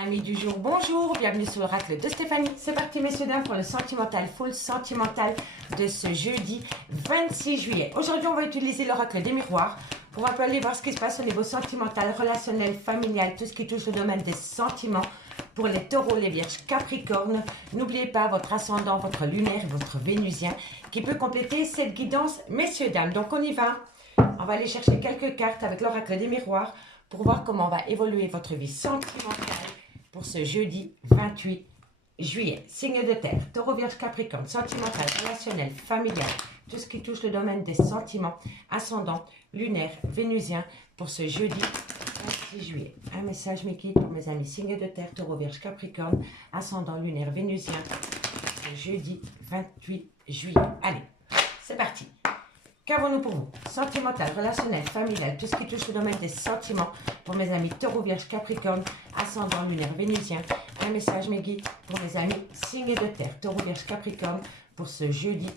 Amis du jour, bonjour, bienvenue sur l'oracle de Stéphanie. C'est parti messieurs dames pour le sentimental, full sentimental de ce jeudi 26 juillet. Aujourd'hui on va utiliser l'oracle des miroirs pour un peu aller voir ce qui se passe au niveau sentimental, relationnel, familial, tout ce qui touche au domaine des sentiments pour les taureaux, les vierges, capricornes. N'oubliez pas votre ascendant, votre lunaire et votre vénusien qui peut compléter cette guidance messieurs dames. Donc on y va, on va aller chercher quelques cartes avec l'oracle des miroirs pour voir comment va évoluer votre vie sentimentale pour ce jeudi 28 juillet. Signe de terre, taureau, vierge, capricorne, sentimental, relationnel, familial, tout ce qui touche le domaine des sentiments, ascendant, lunaire, vénusien pour ce jeudi 26 juillet. Un message m'équipe pour mes amis signe de terre, taureau, vierge, capricorne, ascendant, lunaire, vénusien, ce jeudi 28 juillet. Allez, c'est parti. Qu'avons-nous pour vous? Sentimental, relationnel, familial, tout ce qui touche le domaine des sentiments pour mes amis taureau, vierge, capricorne, ascendant, lunaire, vénusien. Un message mes guides pour mes amis signes de terre, taureau, vierge, capricorne pour ce jeudi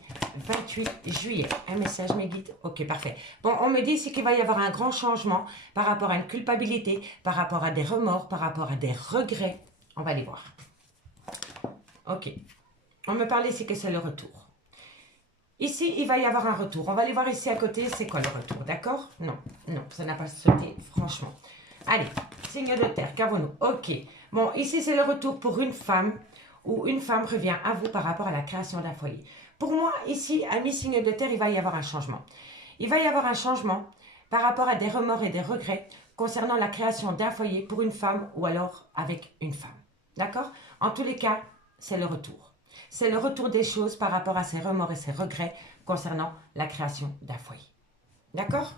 28 juillet. Un message mes guides. Ok, parfait. Bon, on me dit ici qu'il va y avoir un grand changement par rapport à une culpabilité, par rapport à des remords, par rapport à des regrets. On va les voir. Ok. On me parle ici que c'est le retour. Ici, il va y avoir un retour. On va aller voir ici à côté, c'est quoi le retour, d'accord? Non, non, ça n'a pas sauté, franchement. Allez, signe de terre, qu'avons-nous? Ok. Bon, ici, c'est le retour pour une femme, où une femme revient à vous par rapport à la création d'un foyer. Pour moi, ici, amis signe de terre, il va y avoir un changement. Il va y avoir un changement par rapport à des remords et des regrets concernant la création d'un foyer pour une femme ou alors avec une femme. D'accord? En tous les cas, c'est le retour. C'est le retour des choses par rapport à ses remords et ses regrets concernant la création d'un foyer. D'accord?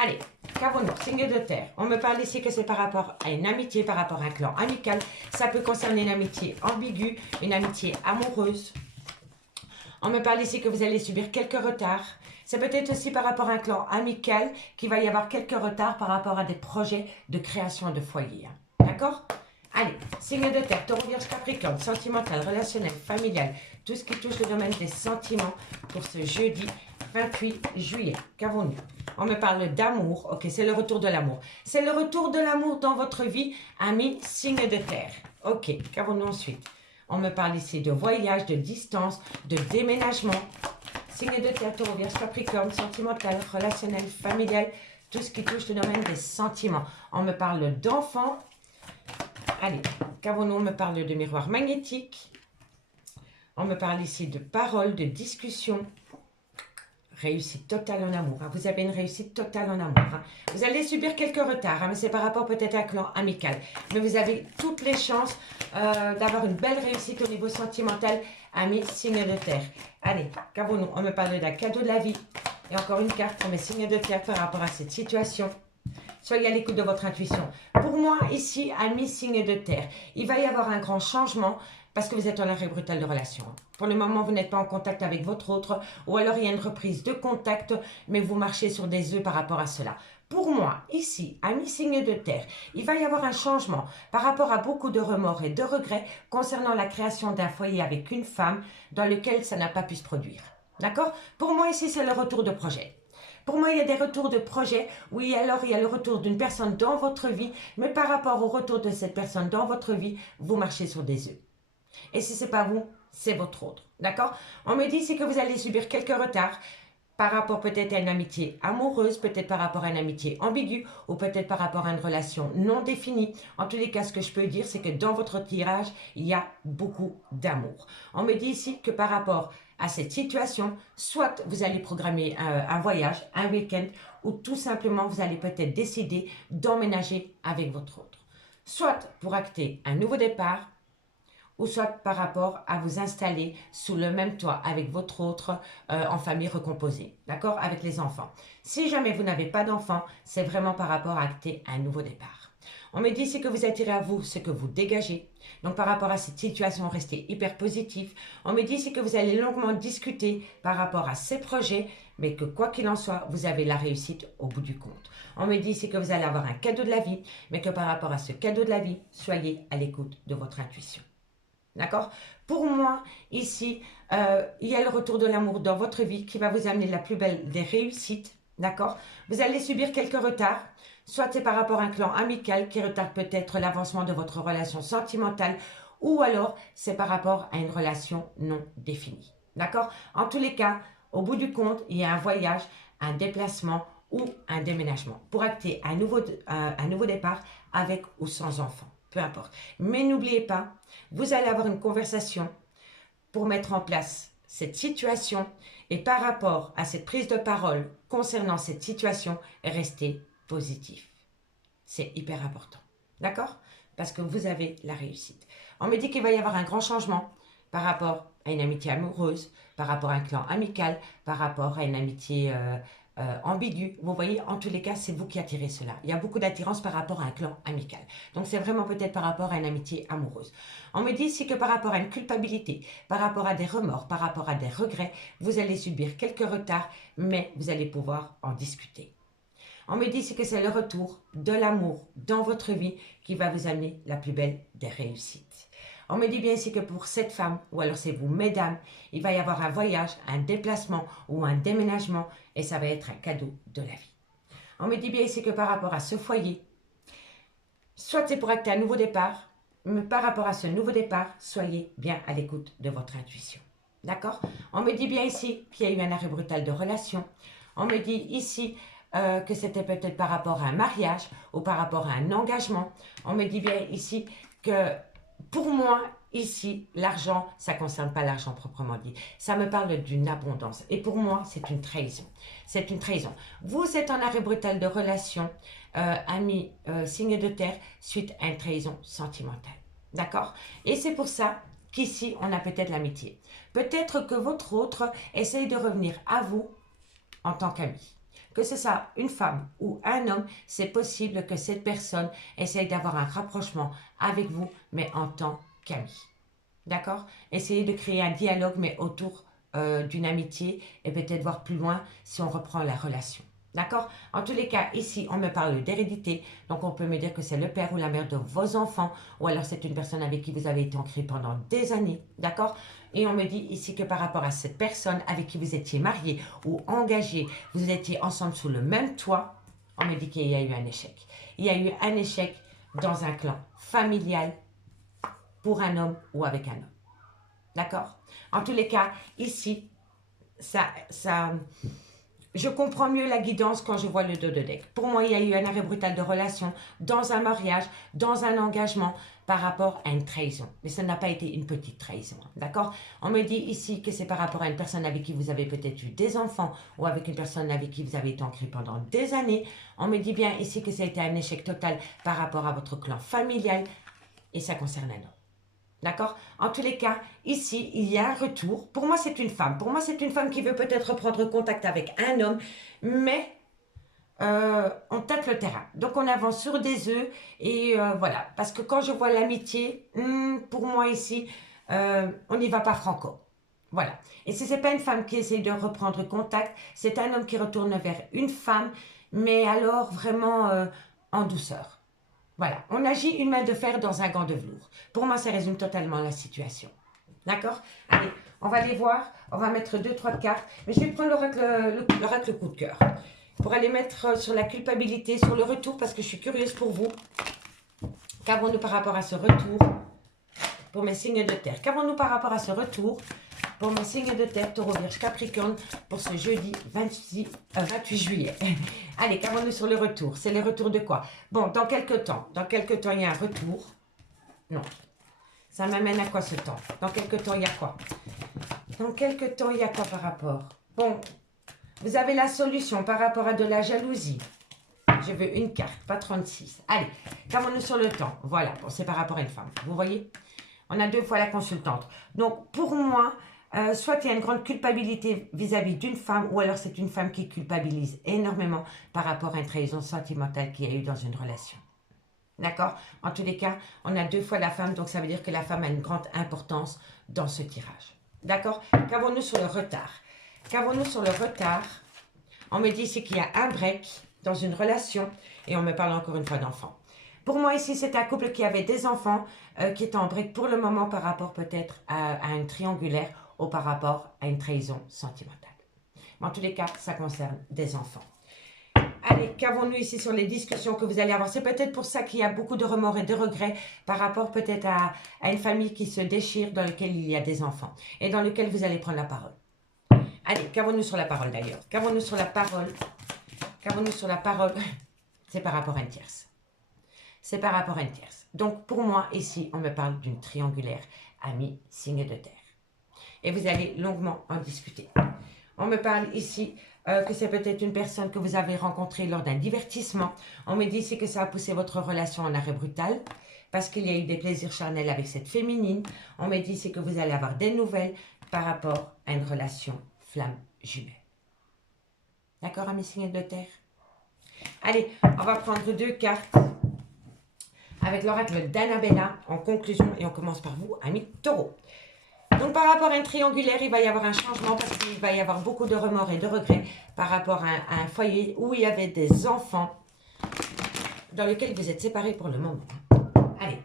Allez, qu'avons-nous? Signe de terre. On me parle ici que c'est par rapport à une amitié, par rapport à un clan amical. Ça peut concerner une amitié ambiguë, une amitié amoureuse. On me parle ici que vous allez subir quelques retards. C'est peut-être aussi par rapport à un clan amical qu'il va y avoir quelques retards par rapport à des projets de création de foyer. D'accord? Allez, signe de terre, taureau, vierge, capricorne, sentimental, relationnel, familial, tout ce qui touche le domaine des sentiments pour ce jeudi 28 juillet. Qu'avons-nous? On me parle d'amour. Ok, c'est le retour de l'amour. C'est le retour de l'amour dans votre vie, amis, signe de terre. Ok, qu'avons-nous ensuite? On me parle ici de voyage, de distance, de déménagement. Signe de terre, taureau, vierge, capricorne, sentimental, relationnel, familial, tout ce qui touche le domaine des sentiments. On me parle d'enfants. Allez, qu'avons-nous? On me parle de miroir magnétique. On me parle ici de paroles, de discussions. Réussite totale en amour. Hein. Vous avez une réussite totale en amour. Hein. Vous allez subir quelques retards, hein, mais c'est par rapport peut-être à un clan amical. Mais vous avez toutes les chances d'avoir une belle réussite au niveau sentimental, amis, signe de terre. Allez, qu'avons-nous? On me parle d'un cadeau de la vie. Et encore une carte pour mes signes de terre par rapport à cette situation. Soyez à l'écoute de votre intuition. Pour moi, ici, amis signe de terre, il va y avoir un grand changement parce que vous êtes en arrêt brutal de relation. Pour le moment, vous n'êtes pas en contact avec votre autre ou alors il y a une reprise de contact, mais vous marchez sur des œufs par rapport à cela. Pour moi, ici, amis signe de terre, il va y avoir un changement par rapport à beaucoup de remords et de regrets concernant la création d'un foyer avec une femme dans lequel ça n'a pas pu se produire. D'accord? Pour moi, ici, c'est le retour de projet. Pour moi, il y a des retours de projet. Oui, alors il y a le retour d'une personne dans votre vie, mais par rapport au retour de cette personne dans votre vie, vous marchez sur des œufs. Et si ce n'est pas vous, c'est votre autre. D'accord? On me dit c'est que vous allez subir quelques retards par rapport peut-être à une amitié amoureuse, peut-être par rapport à une amitié ambiguë ou peut-être par rapport à une relation non définie. En tous les cas, ce que je peux dire, c'est que dans votre tirage, il y a beaucoup d'amour. On me dit ici que par rapport à cette situation, soit vous allez programmer un voyage, un week-end, ou tout simplement vous allez peut-être décider d'emménager avec votre autre. Soit pour acter un nouveau départ, ou soit par rapport à vous installer sous le même toit avec votre autre en famille recomposée, d'accord, avec les enfants. Si jamais vous n'avez pas d'enfants, c'est vraiment par rapport à acter un nouveau départ. On me dit ici que vous attirez à vous ce que vous dégagez. Donc par rapport à cette situation, restez hyper positif. On me dit ici que vous allez longuement discuter par rapport à ces projets, mais que quoi qu'il en soit, vous avez la réussite au bout du compte. On me dit ici que vous allez avoir un cadeau de la vie, mais que par rapport à ce cadeau de la vie, soyez à l'écoute de votre intuition. D'accord? Pour moi, ici, il y a le retour de l'amour dans votre vie qui va vous amener la plus belle des réussites. D'accord? Vous allez subir quelques retards Soit c'est par rapport à un clan amical qui retarde peut-être l'avancement de votre relation sentimentale, ou alors c'est par rapport à une relation non définie. D'accord? En tous les cas, au bout du compte, il y a un voyage, un déplacement ou un déménagement pour acter un nouveau départ avec ou sans enfant, peu importe. Mais n'oubliez pas, vous allez avoir une conversation pour mettre en place cette situation et par rapport à cette prise de parole concernant cette situation, restez positif. C'est hyper important. D'accord? Parce que vous avez la réussite. On me dit qu'il va y avoir un grand changement par rapport à une amitié amoureuse, par rapport à un clan amical, par rapport à une amitié ambiguë. Vous voyez, en tous les cas, c'est vous qui attirez cela. Il y a beaucoup d'attirance par rapport à un clan amical. Donc, c'est vraiment peut-être par rapport à une amitié amoureuse. On me dit ici que par rapport à une culpabilité, par rapport à des remords, par rapport à des regrets, vous allez subir quelques retards, mais vous allez pouvoir en discuter. On me dit ici que c'est le retour de l'amour dans votre vie qui va vous amener la plus belle des réussites. On me dit bien ici que pour cette femme, ou alors c'est vous, mesdames, il va y avoir un voyage, un déplacement ou un déménagement et ça va être un cadeau de la vie. On me dit bien ici que par rapport à ce foyer, soit c'est pour acter un nouveau départ, mais par rapport à ce nouveau départ, soyez bien à l'écoute de votre intuition. D'accord? On me dit bien ici qu'il y a eu un arrêt brutal de relation. On me dit ici que c'était peut-être par rapport à un mariage ou par rapport à un engagement. On me dit bien ici que pour moi, ici, l'argent, ça ne concerne pas l'argent proprement dit. Ça me parle d'une abondance. Et pour moi, c'est une trahison. C'est une trahison. Vous êtes en arrêt brutal de relation, ami, signe de terre, suite à une trahison sentimentale. D'accord? Et c'est pour ça qu'ici, on a peut-être l'amitié. Peut-être que votre autre essaye de revenir à vous en tant qu'ami. Que ce soit une femme ou un homme, c'est possible que cette personne essaye d'avoir un rapprochement avec vous, mais en tant qu'ami. D'accord? Essayez de créer un dialogue, mais autour d'une amitié et peut-être voir plus loin si on reprend la relation. D'accord? En tous les cas, ici, on me parle d'hérédité. Donc, on peut me dire que c'est le père ou la mère de vos enfants. Ou alors, c'est une personne avec qui vous avez été ancré pendant des années. D'accord? Et on me dit ici que par rapport à cette personne avec qui vous étiez marié ou engagé, vous étiez ensemble sous le même toit, on me dit qu'il y a eu un échec. Il y a eu un échec dans un clan familial pour un homme ou avec un homme. D'accord? En tous les cas, ici, je comprends mieux la guidance quand je vois le dos de deck. Pour moi, il y a eu un arrêt brutal de relation dans un mariage, dans un engagement par rapport à une trahison. Mais ça n'a pas été une petite trahison, d'accord? On me dit ici que c'est par rapport à une personne avec qui vous avez peut-être eu des enfants ou avec une personne avec qui vous avez été ancré pendant des années. On me dit bien ici que ça a été un échec total par rapport à votre clan familial et ça concerne un homme. D'accord? En tous les cas, ici, il y a un retour. Pour moi, c'est une femme. Pour moi, c'est une femme qui veut peut-être reprendre contact avec un homme, mais on tâte le terrain. Donc, on avance sur des œufs et voilà. Parce que quand je vois l'amitié, pour moi ici, on n'y va pas franco. Voilà. Et si ce n'est pas une femme qui essaie de reprendre contact, c'est un homme qui retourne vers une femme, mais alors vraiment en douceur. Voilà, on agit une main de fer dans un gant de velours. Pour moi, ça résume totalement la situation. D'accord? Allez, on va aller voir. On va mettre 2-3 cartes. Mais je vais prendre l'oracle coup de cœur. Pour aller mettre sur la culpabilité, sur le retour, parce que je suis curieuse pour vous. Qu'avons-nous par rapport à ce retour pour mes signes de terre? Qu'avons-nous par rapport à ce retour pour mes signes de terre, Taureau, Vierge, Capricorne, pour ce jeudi 28 juillet. Allez, qu'avons-nous sur le retour? C'est le retour de quoi? Bon, dans quelques temps, il y a un retour. Non. Ça m'amène à quoi ce temps? Dans quelques temps, il y a quoi? Dans quelques temps, il y a quoi par rapport? Bon, vous avez la solution par rapport à de la jalousie. Je veux une carte, pas 36. Allez, qu'avons-nous sur le temps? Voilà, bon, c'est par rapport à une femme. Vous voyez? On a 2 fois la consultante. Donc, pour moi, soit il y a une grande culpabilité vis-à-vis d'une femme, ou alors c'est une femme qui culpabilise énormément par rapport à une trahison sentimentale qu'il y a eu dans une relation. D'accord? En tous les cas, on a 2 fois la femme, donc ça veut dire que la femme a une grande importance dans ce tirage. D'accord? Qu'avons-nous sur le retard? Qu'avons-nous sur le retard? On me dit ici qu'il y a un break dans une relation, et on me parle encore une fois d'enfants. Pour moi, ici, c'est un couple qui avait des enfants, qui est en break pour le moment par rapport peut-être à une triangulaire ou par rapport à une trahison sentimentale. Mais en tous les cas, ça concerne des enfants. Allez, qu'avons-nous ici sur les discussions que vous allez avoir? C'est peut-être pour ça qu'il y a beaucoup de remords et de regrets par rapport peut-être à une famille qui se déchire, dans laquelle il y a des enfants et dans lequel vous allez prendre la parole. Allez, qu'avons-nous sur la parole d'ailleurs? Qu'avons-nous sur la parole? Qu'avons-nous sur la parole? C'est par rapport à une tierce. C'est par rapport à une tierce. Donc, pour moi, ici, on me parle d'une triangulaire, ami, signe de terre. Et vous allez longuement en discuter. On me parle ici que c'est peut-être une personne que vous avez rencontrée lors d'un divertissement. On me dit ici que ça a poussé votre relation en arrêt brutal parce qu'il y a eu des plaisirs charnels avec cette féminine. On me dit ici que vous allez avoir des nouvelles par rapport à une relation flamme jumelle. D'accord, amis signes de terre? Allez, on va prendre 2 cartes avec l'oracle d'Annabella en conclusion et on commence par vous, amis taureaux. Donc, par rapport à un triangulaire, il va y avoir un changement parce qu'il va y avoir beaucoup de remords et de regrets par rapport à un foyer où il y avait des enfants dans lequel vous êtes séparés pour le moment. Allez,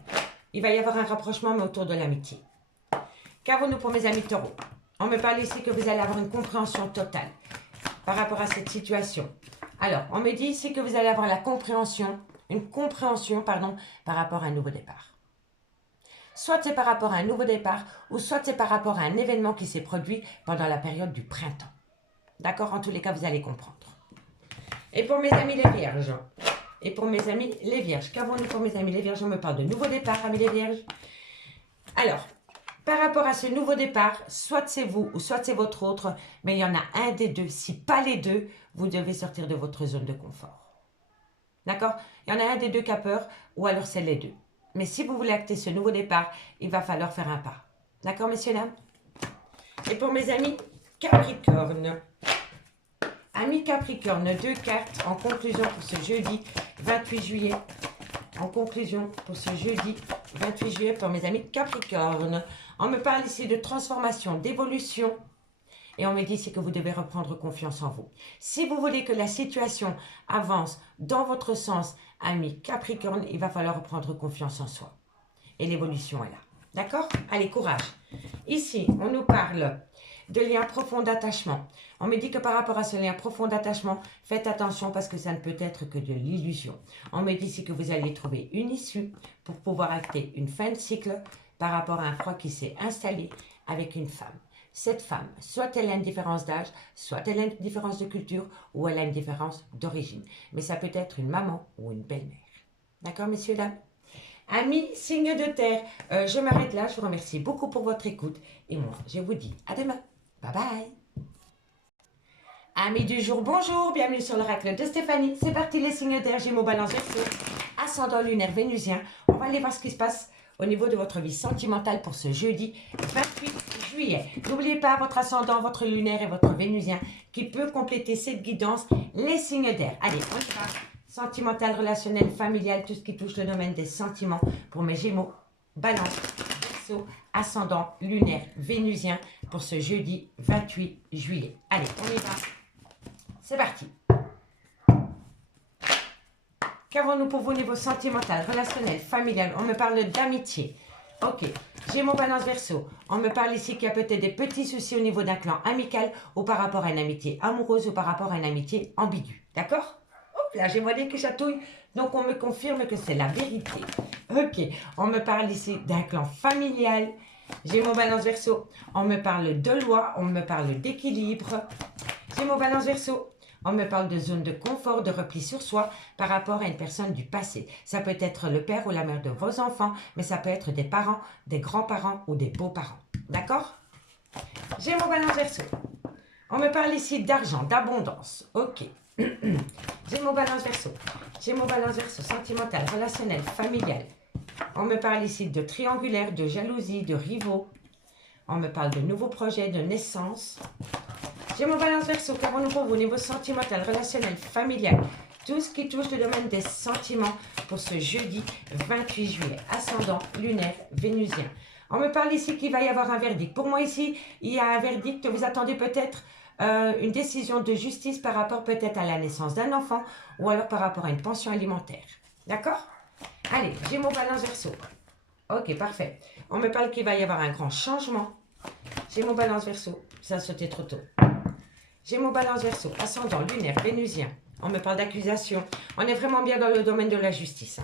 il va y avoir un rapprochement mais autour de l'amitié. Qu'avons-nous pour mes amis taureaux? On me parle ici que vous allez avoir une compréhension totale par rapport à cette situation. Alors, on me dit ici que vous allez avoir une compréhension par rapport à un nouveau départ. Soit c'est par rapport à un nouveau départ, ou soit c'est par rapport à un événement qui s'est produit pendant la période du printemps. D'accord? En tous les cas, vous allez comprendre. Et pour mes amis les vierges, qu'avons-nous pour mes amis les vierges? On me parle de nouveau départ, amis les vierges. Alors, par rapport à ce nouveau départ, soit c'est vous, ou soit c'est votre autre, mais il y en a un des deux. Si pas les deux, vous devez sortir de votre zone de confort. D'accord? Il y en a un des deux qui a peur, ou alors c'est les deux. Mais si vous voulez acter ce nouveau départ, il va falloir faire un pas. D'accord, messieurs, dames? Et pour mes amis Capricorne. Amis Capricorne, 2 cartes en conclusion pour ce jeudi 28 juillet. En conclusion pour ce jeudi 28 juillet pour mes amis Capricorne. On me parle ici de transformation, d'évolution. Et on me dit ici que vous devez reprendre confiance en vous. Si vous voulez que la situation avance dans votre sens, amis Capricorne, il va falloir reprendre confiance en soi. Et l'évolution est là. D'accord? Allez, courage. Ici, on nous parle de liens profonds d'attachement. On me dit que par rapport à ce lien profond d'attachement, faites attention parce que ça ne peut être que de l'illusion. On me dit ici que vous allez trouver une issue pour pouvoir acter une fin de cycle par rapport à un froid qui s'est installé avec une femme. Cette femme, soit elle a une différence d'âge, soit elle a une différence de culture, ou elle a une différence d'origine. Mais ça peut être une maman ou une belle-mère. D'accord, messieurs, dames? Amis, signes de terre, je m'arrête là. Je vous remercie beaucoup pour votre écoute. Et moi, je vous dis à demain. Bye bye. Amis du jour, bonjour. Bienvenue sur l'oracle de Stéphanie. C'est parti, les signes d'air, Gémeaux, Balance, Verseau, ascendant lunaire vénusien. On va aller voir ce qui se passe au niveau de votre vie sentimentale pour ce jeudi 28 juillet. N'oubliez pas votre ascendant, votre lunaire et votre vénusien qui peut compléter cette guidance, les signes d'air. Allez, on y va. Sentimental, relationnel, familial, tout ce qui touche le domaine des sentiments pour mes Gémeaux, Balance, Verseau, ascendant, lunaire, vénusien pour ce jeudi 28 juillet. Allez, on y va. C'est parti. Qu'avons-nous pour vous au niveau sentimental, relationnel, familial? On me parle d'amitié. Ok. Gémeaux, Balance, Verseau. On me parle ici qu'il y a peut-être des petits soucis au niveau d'un clan amical ou par rapport à une amitié amoureuse ou par rapport à une amitié ambiguë. D'accord? Hop là, j'ai moi des que chatouille. Donc, on me confirme que c'est la vérité. Ok. On me parle ici d'un clan familial. Gémeaux, Balance, Verseau. On me parle de loi. On me parle d'équilibre. Gémeaux, Balance, Verseau. On me parle de zone de confort, de repli sur soi par rapport à une personne du passé. Ça peut être le père ou la mère de vos enfants, mais ça peut être des parents, des grands-parents ou des beaux-parents. D'accord? Gémeaux, Balance, Verseau. On me parle ici d'argent, d'abondance. Ok. Gémeaux, Balance, Verseau. Gémeaux, Balance, Verseau. Sentimental, relationnel, familial. On me parle ici de triangulaire, de jalousie, de rivaux. On me parle de nouveaux projets, de naissance. Gémeaux, Balance, Verseau, qu'avons-nous pour vous au niveau sentimental, relationnel, familial, tout ce qui touche le domaine des sentiments pour ce jeudi 28 juillet, ascendant, lunaire, vénusien. On me parle ici qu'il va y avoir un verdict. Pour moi ici, il y a un verdict, vous attendez peut-être une décision de justice par rapport peut-être à la naissance d'un enfant ou alors par rapport à une pension alimentaire. D'accord? Allez, Gémeaux, Balance, Verseau. Ok, parfait. On me parle qu'il va y avoir un grand changement. Gémeaux, Balance, Verseau, ça a sauté trop tôt. Gémeaux, Balance, Verseau, ascendant, lunaire, vénusien. On me parle d'accusation. On est vraiment bien dans le domaine de la justice.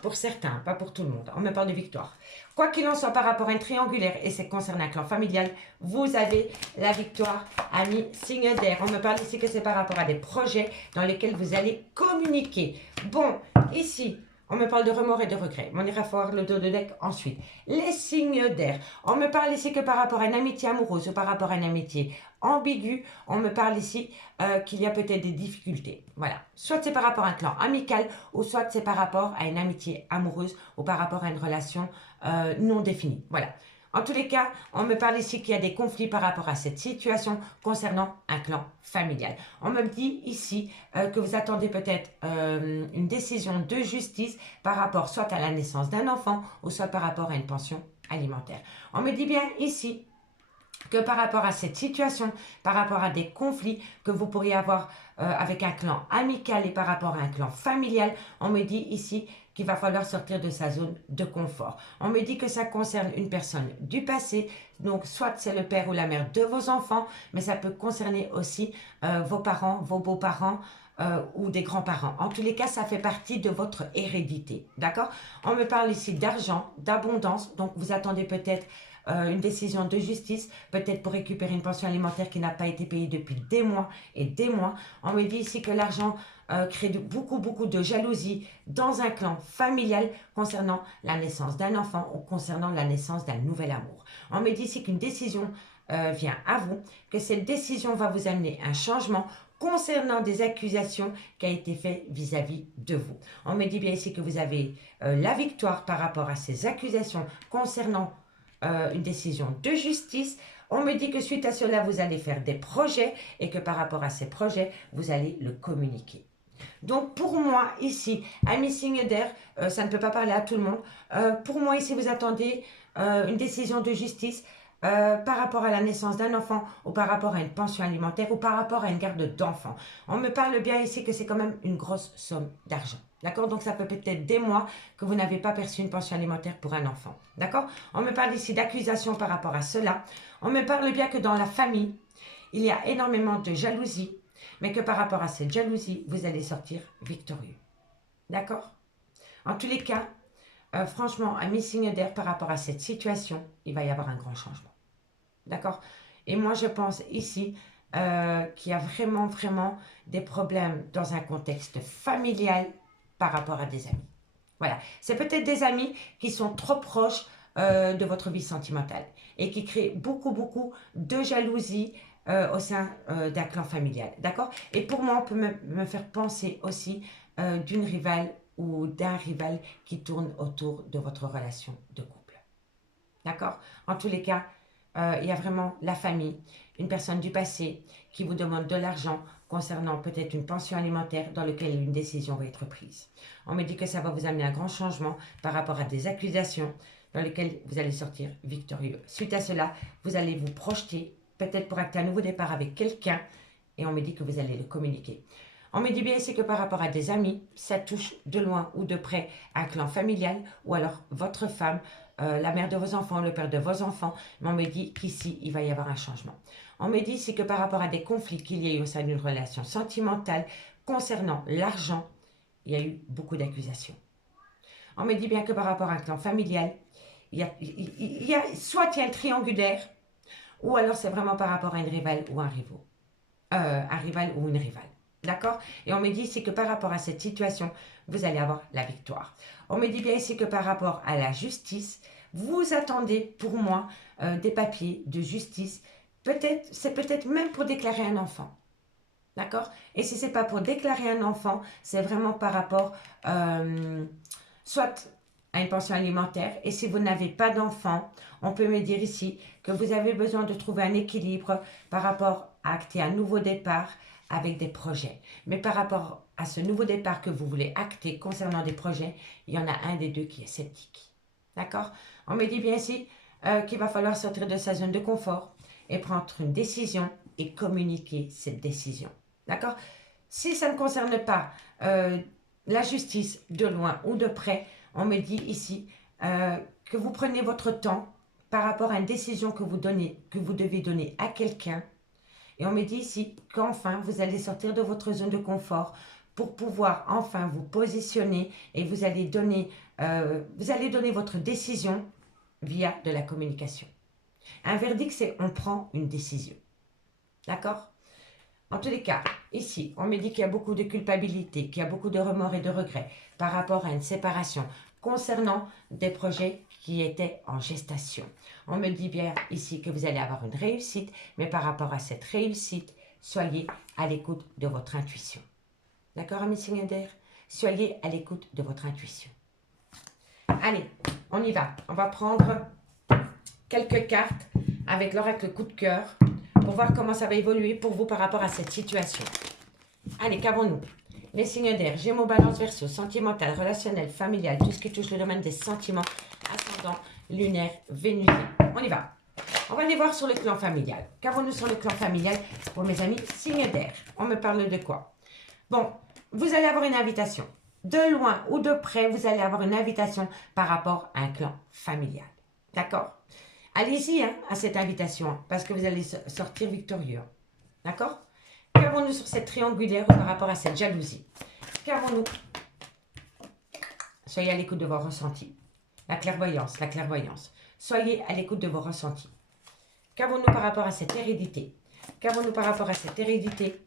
Pour certains, pas pour tout le monde. On me parle de victoire. Quoi qu'il en soit par rapport à un triangulaire, et c'est concernant un clan familial, vous avez la victoire, ami signe d'air. On me parle ici que c'est par rapport à des projets dans lesquels vous allez communiquer. Bon, ici, on me parle de remords et de regrets. On ira voir le dos de deck ensuite. Les signes d'air. On me parle ici que par rapport à une amitié amoureuse ou par rapport à une amitié ambiguë, on me parle ici qu'il y a peut-être des difficultés. Voilà. Soit c'est par rapport à un clan amical ou soit c'est par rapport à une amitié amoureuse ou par rapport à une relation non définie. Voilà. En tous les cas, on me parle ici qu'il y a des conflits par rapport à cette situation concernant un clan familial. On me dit ici que vous attendez peut-être une décision de justice par rapport soit à la naissance d'un enfant ou soit par rapport à une pension alimentaire. On me dit bien ici que par rapport à cette situation, par rapport à des conflits que vous pourriez avoir avec un clan amical et par rapport à un clan familial, on me dit ici qu'il va falloir sortir de sa zone de confort. On me dit que ça concerne une personne du passé, donc soit c'est le père ou la mère de vos enfants, mais ça peut concerner aussi vos parents, vos beaux-parents, ou des grands-parents. En tous les cas, ça fait partie de votre hérédité. D'accord? On me parle ici d'argent, d'abondance, donc vous attendez peut-être une décision de justice, peut-être pour récupérer une pension alimentaire qui n'a pas été payée depuis des mois et des mois. On me dit ici que l'argent crée beaucoup de jalousie dans un clan familial concernant la naissance d'un enfant ou concernant la naissance d'un nouvel amour. On me dit ici qu'une décision vient à vous, que cette décision va vous amener un changement concernant des accusations qui a été fait vis-à-vis de vous. On me dit bien ici que vous avez la victoire par rapport à ces accusations concernant une décision de justice. On me dit que suite à cela, vous allez faire des projets et que par rapport à ces projets, vous allez le communiquer. Donc pour moi ici, ami signe d'air, ça ne peut pas parler à tout le monde. Pour moi ici, vous attendez une décision de justice par rapport à la naissance d'un enfant ou par rapport à une pension alimentaire ou par rapport à une garde d'enfant. On me parle bien ici que c'est quand même une grosse somme d'argent. D'accord? Donc, ça peut peut-être des mois que vous n'avez pas perçu une pension alimentaire pour un enfant. D'accord? On me parle ici d'accusations par rapport à cela. On me parle bien que dans la famille, il y a énormément de jalousie, mais que par rapport à cette jalousie, vous allez sortir victorieux. D'accord? En tous les cas, franchement, un signe d'air par rapport à cette situation, il va y avoir un grand changement. D'accord? Et moi, je pense ici qu'il y a vraiment des problèmes dans un contexte familial par rapport à des amis. Voilà. C'est peut-être des amis qui sont trop proches de votre vie sentimentale et qui créent beaucoup de jalousie au sein d'un clan familial. D'accord? Et pour moi, on peut me faire penser aussi d'une rivale ou d'un rival qui tourne autour de votre relation de couple. D'accord? En tous les cas, il y a vraiment la famille, une personne du passé qui vous demande de l'argent concernant peut-être une pension alimentaire dans laquelle une décision va être prise. On me dit que ça va vous amener un grand changement par rapport à des accusations dans lesquelles vous allez sortir victorieux. Suite à cela, vous allez vous projeter, peut-être pour acter un nouveau départ avec quelqu'un, et on me dit que vous allez le communiquer. On me dit bien ici que par rapport à des amis, ça touche de loin ou de près un clan familial ou alors votre femme, la mère de vos enfants, le père de vos enfants. Mais on me dit qu'ici, il va y avoir un changement. On me dit ici que par rapport à des conflits qu'il y a eu au sein d'une relation sentimentale concernant l'argent, il y a eu beaucoup d'accusations. On me dit bien que par rapport à un clan familial, soit il y a un triangulaire, ou alors c'est vraiment par rapport à une rivale ou un rival ou une rivale. D'accord? Et on me dit ici que par rapport à cette situation, vous allez avoir la victoire. On me dit bien ici que par rapport à la justice, vous attendez pour moi des papiers de justice. C'est peut-être même pour déclarer un enfant. D'accord? Et si ce n'est pas pour déclarer un enfant, c'est vraiment par rapport soit à une pension alimentaire. Et si vous n'avez pas d'enfant, on peut me dire ici que vous avez besoin de trouver un équilibre par rapport à acter un nouveau départ avec des projets. Mais par rapport à ce nouveau départ que vous voulez acter concernant des projets, il y en a un des deux qui est sceptique. D'accord? On me dit bien ici qu'il va falloir sortir de sa zone de confort et prendre une décision et communiquer cette décision. D'accord? Si ça ne concerne pas la justice de loin ou de près, on me dit ici que vous prenez votre temps par rapport à une décision que vous devez donner à quelqu'un Et on me dit ici qu'enfin, vous allez sortir de votre zone de confort pour pouvoir enfin vous positionner et vous allez donner votre décision via de la communication. Un verdict, c'est on prend une décision. D'accord? En tous les cas, ici, on me dit qu'il y a beaucoup de culpabilité, qu'il y a beaucoup de remords et de regrets par rapport à une séparation concernant des projets qui étaient en gestation. On me dit bien ici que vous allez avoir une réussite, mais par rapport à cette réussite, soyez à l'écoute de votre intuition. D'accord, amis signes d'air? Soyez à l'écoute de votre intuition. Allez, on y va. On va prendre quelques cartes avec l'oracle coup de cœur pour voir comment ça va évoluer pour vous par rapport à cette situation. Allez, qu'avons-nous? Les signes d'air, Gémeaux, Balance, Verseau, sentimental, relationnel, familial, tout ce qui touche le domaine des sentiments, ascendant, lunaire, vénusien. On y va. On va aller voir sur le clan familial. Qu'avons-nous sur le clan familial pour mes amis signes d'air? On me parle de quoi? Bon, vous allez avoir une invitation. De loin ou de près, vous allez avoir une invitation par rapport à un clan familial. D'accord? Allez-y à cette invitation, parce que vous allez sortir victorieux. D'accord? Qu'avons-nous sur cette triangulaire par rapport à cette jalousie? Qu'avons-nous? Soyez à l'écoute de vos ressentis. La clairvoyance, la clairvoyance. Soyez à l'écoute de vos ressentis. Qu'avons-nous par rapport à cette hérédité? Qu'avons-nous par rapport à cette hérédité?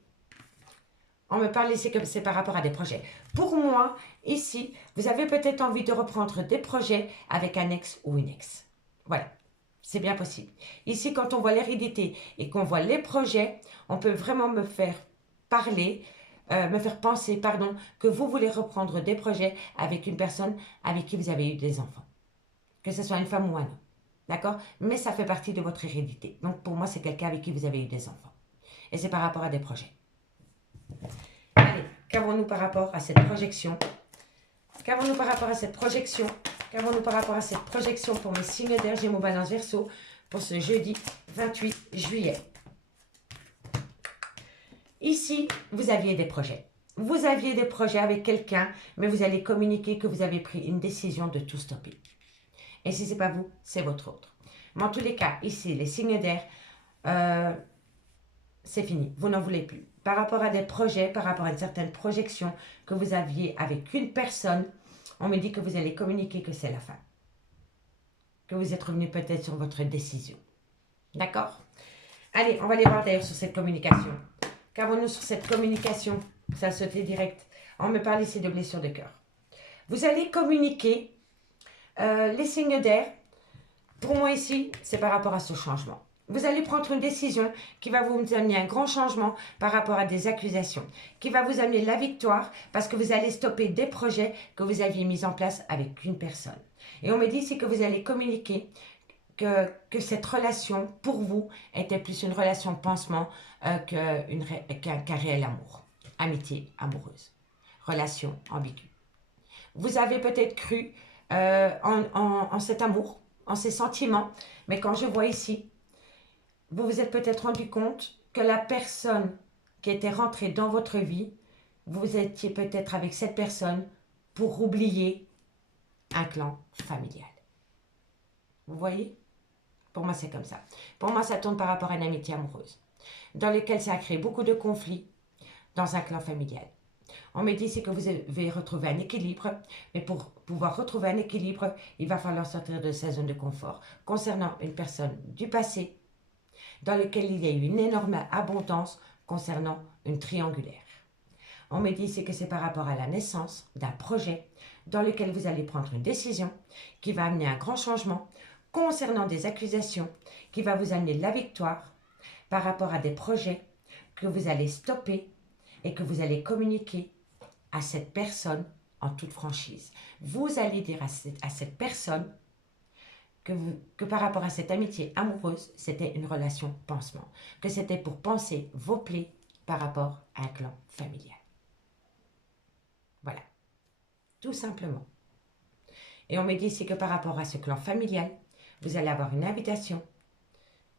On me parle ici que c'est par rapport à des projets. Pour moi, ici, vous avez peut-être envie de reprendre des projets avec un ex ou une ex. Voilà. C'est bien possible. Ici, quand on voit l'hérédité et qu'on voit les projets, on peut vraiment me faire penser, que vous voulez reprendre des projets avec une personne avec qui vous avez eu des enfants. Que ce soit une femme ou un homme. D'accord? Mais ça fait partie de votre hérédité. Donc, pour moi, c'est quelqu'un avec qui vous avez eu des enfants. Et c'est par rapport à des projets. Allez, qu'avons-nous par rapport à cette projection? Qu'avons-nous par rapport à cette projection? Qu'avons-nous par rapport à cette projection pour mes signes d'air, Gémeaux, Balance, Verseau pour ce jeudi 28 juillet? Ici, vous aviez des projets. Vous aviez des projets avec quelqu'un, mais vous allez communiquer que vous avez pris une décision de tout stopper. Et si ce n'est pas vous, c'est votre autre. Mais en tous les cas, ici, les signes d'air, c'est fini. Vous n'en voulez plus. Par rapport à des projets, par rapport à une certaine projection que vous aviez avec une personne, on me dit que vous allez communiquer que c'est la fin. Que vous êtes revenu peut-être sur votre décision. D'accord? Allez, on va aller voir d'ailleurs sur cette communication. Qu'avons-nous sur cette communication? Ça a sauté direct. On me parle ici de blessures de cœur. Vous allez communiquer les signes d'air. Pour moi ici, c'est par rapport à ce changement. Vous allez prendre une décision qui va vous amener un grand changement par rapport à des accusations, qui va vous amener la victoire parce que vous allez stopper des projets que vous aviez mis en place avec une personne. Et on me dit ici que vous allez communiquer que cette relation, pour vous, était plus une relation de pansement qu'un réel amour. Amitié amoureuse. Relation ambiguë. Vous avez peut-être cru en cet amour, en ces sentiments, mais quand je vois ici, vous vous êtes peut-être rendu compte que la personne qui était rentrée dans votre vie, vous étiez peut-être avec cette personne pour oublier un clan familial. Vous voyez? Pour moi, c'est comme ça. Pour moi, ça tourne par rapport à une amitié amoureuse, dans lequel ça a créé beaucoup de conflits dans un clan familial. On me dit ici que vous avez retrouvé un équilibre, mais pour pouvoir retrouver un équilibre, il va falloir sortir de sa zone de confort. Concernant une personne du passé, dans lequel il y a eu une énorme abondance concernant une triangulaire. On me dit ici que c'est par rapport à la naissance d'un projet dans lequel vous allez prendre une décision qui va amener un grand changement concernant des accusations, qui va vous amener la victoire par rapport à des projets que vous allez stopper et que vous allez communiquer à cette personne en toute franchise. Vous allez dire à cette personne que par rapport à cette amitié amoureuse, c'était une relation pansement, que c'était pour panser vos plaies par rapport à un clan familial. Voilà, tout simplement. Et on me dit ici que par rapport à ce clan familial, vous allez avoir une invitation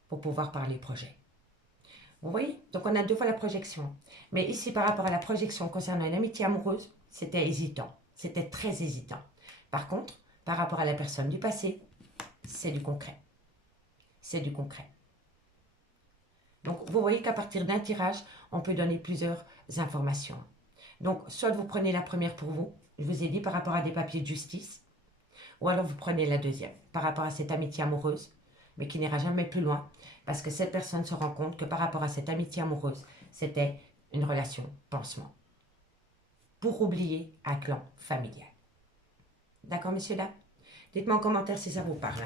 pour pouvoir parler projet. Vous voyez? Donc on a deux fois la projection. Mais ici, par rapport à la projection concernant une amitié amoureuse, c'était hésitant. C'était très hésitant. Par contre, par rapport à la personne du passé, c'est du concret. C'est du concret. Donc, vous voyez qu'à partir d'un tirage, on peut donner plusieurs informations. Donc, soit vous prenez la première pour vous, je vous ai dit par rapport à des papiers de justice, ou alors vous prenez la deuxième par rapport à cette amitié amoureuse, mais qui n'ira jamais plus loin, parce que cette personne se rend compte que par rapport à cette amitié amoureuse, c'était une relation pansement. Pour oublier un clan familial. D'accord, messieurs, dames? Dites-moi en commentaire si ça vous parle.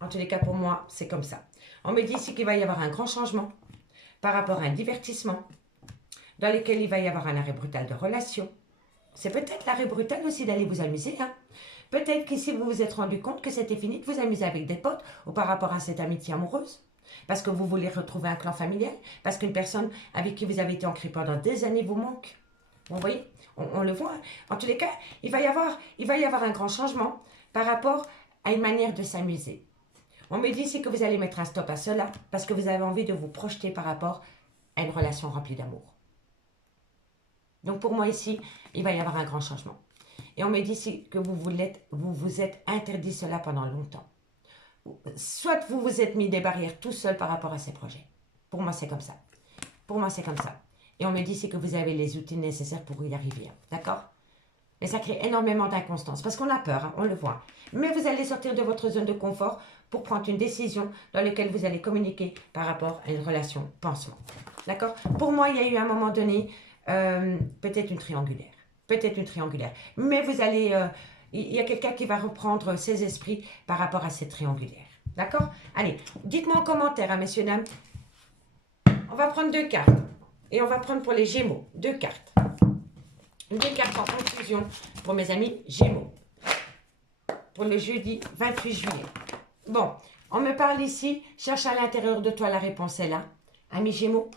En tous les cas, pour moi, c'est comme ça. On me dit ici qu'il va y avoir un grand changement par rapport à un divertissement dans lequel il va y avoir un arrêt brutal de relation. C'est peut-être l'arrêt brutal aussi d'aller vous amuser. Hein. Peut-être qu'ici, vous vous êtes rendu compte que c'était fini de vous amuser avec des potes ou par rapport à cette amitié amoureuse. Parce que vous voulez retrouver un clan familial. Parce qu'une personne avec qui vous avez été ancré pendant des années vous manque. Vous voyez, on le voit. En tous les cas, il va y avoir un grand changement par rapport à une manière de s'amuser. On me dit ici que vous allez mettre un stop à cela parce que vous avez envie de vous projeter par rapport à une relation remplie d'amour. Donc pour moi ici, il va y avoir un grand changement. Et on me dit ici que vous vous êtes interdit cela pendant longtemps. Soit vous vous êtes mis des barrières tout seul par rapport à ces projets. Pour moi, c'est comme ça. Pour moi, c'est comme ça. Et on me dit ici que vous avez les outils nécessaires pour y arriver. D'accord? Mais ça crée énormément d'inconstance parce qu'on a peur, hein, on le voit. Mais vous allez sortir de votre zone de confort pour prendre une décision dans laquelle vous allez communiquer par rapport à une relation pansement. D'accord? Pour moi, il y a eu à un moment donné, peut-être une triangulaire. Peut-être une triangulaire. Mais vous allez... il y a quelqu'un qui va reprendre ses esprits par rapport à cette triangulaire. D'accord? Allez, dites-moi en commentaire, hein, messieurs, dames. On va prendre 2 cartes. Et on va prendre pour les Gémeaux 2 cartes. 2 cartes en conclusion pour mes amis Gémeaux. Pour le jeudi 28 juillet. Bon, on me parle ici, cherche à l'intérieur de toi, la réponse est là. Ami Gémeaux.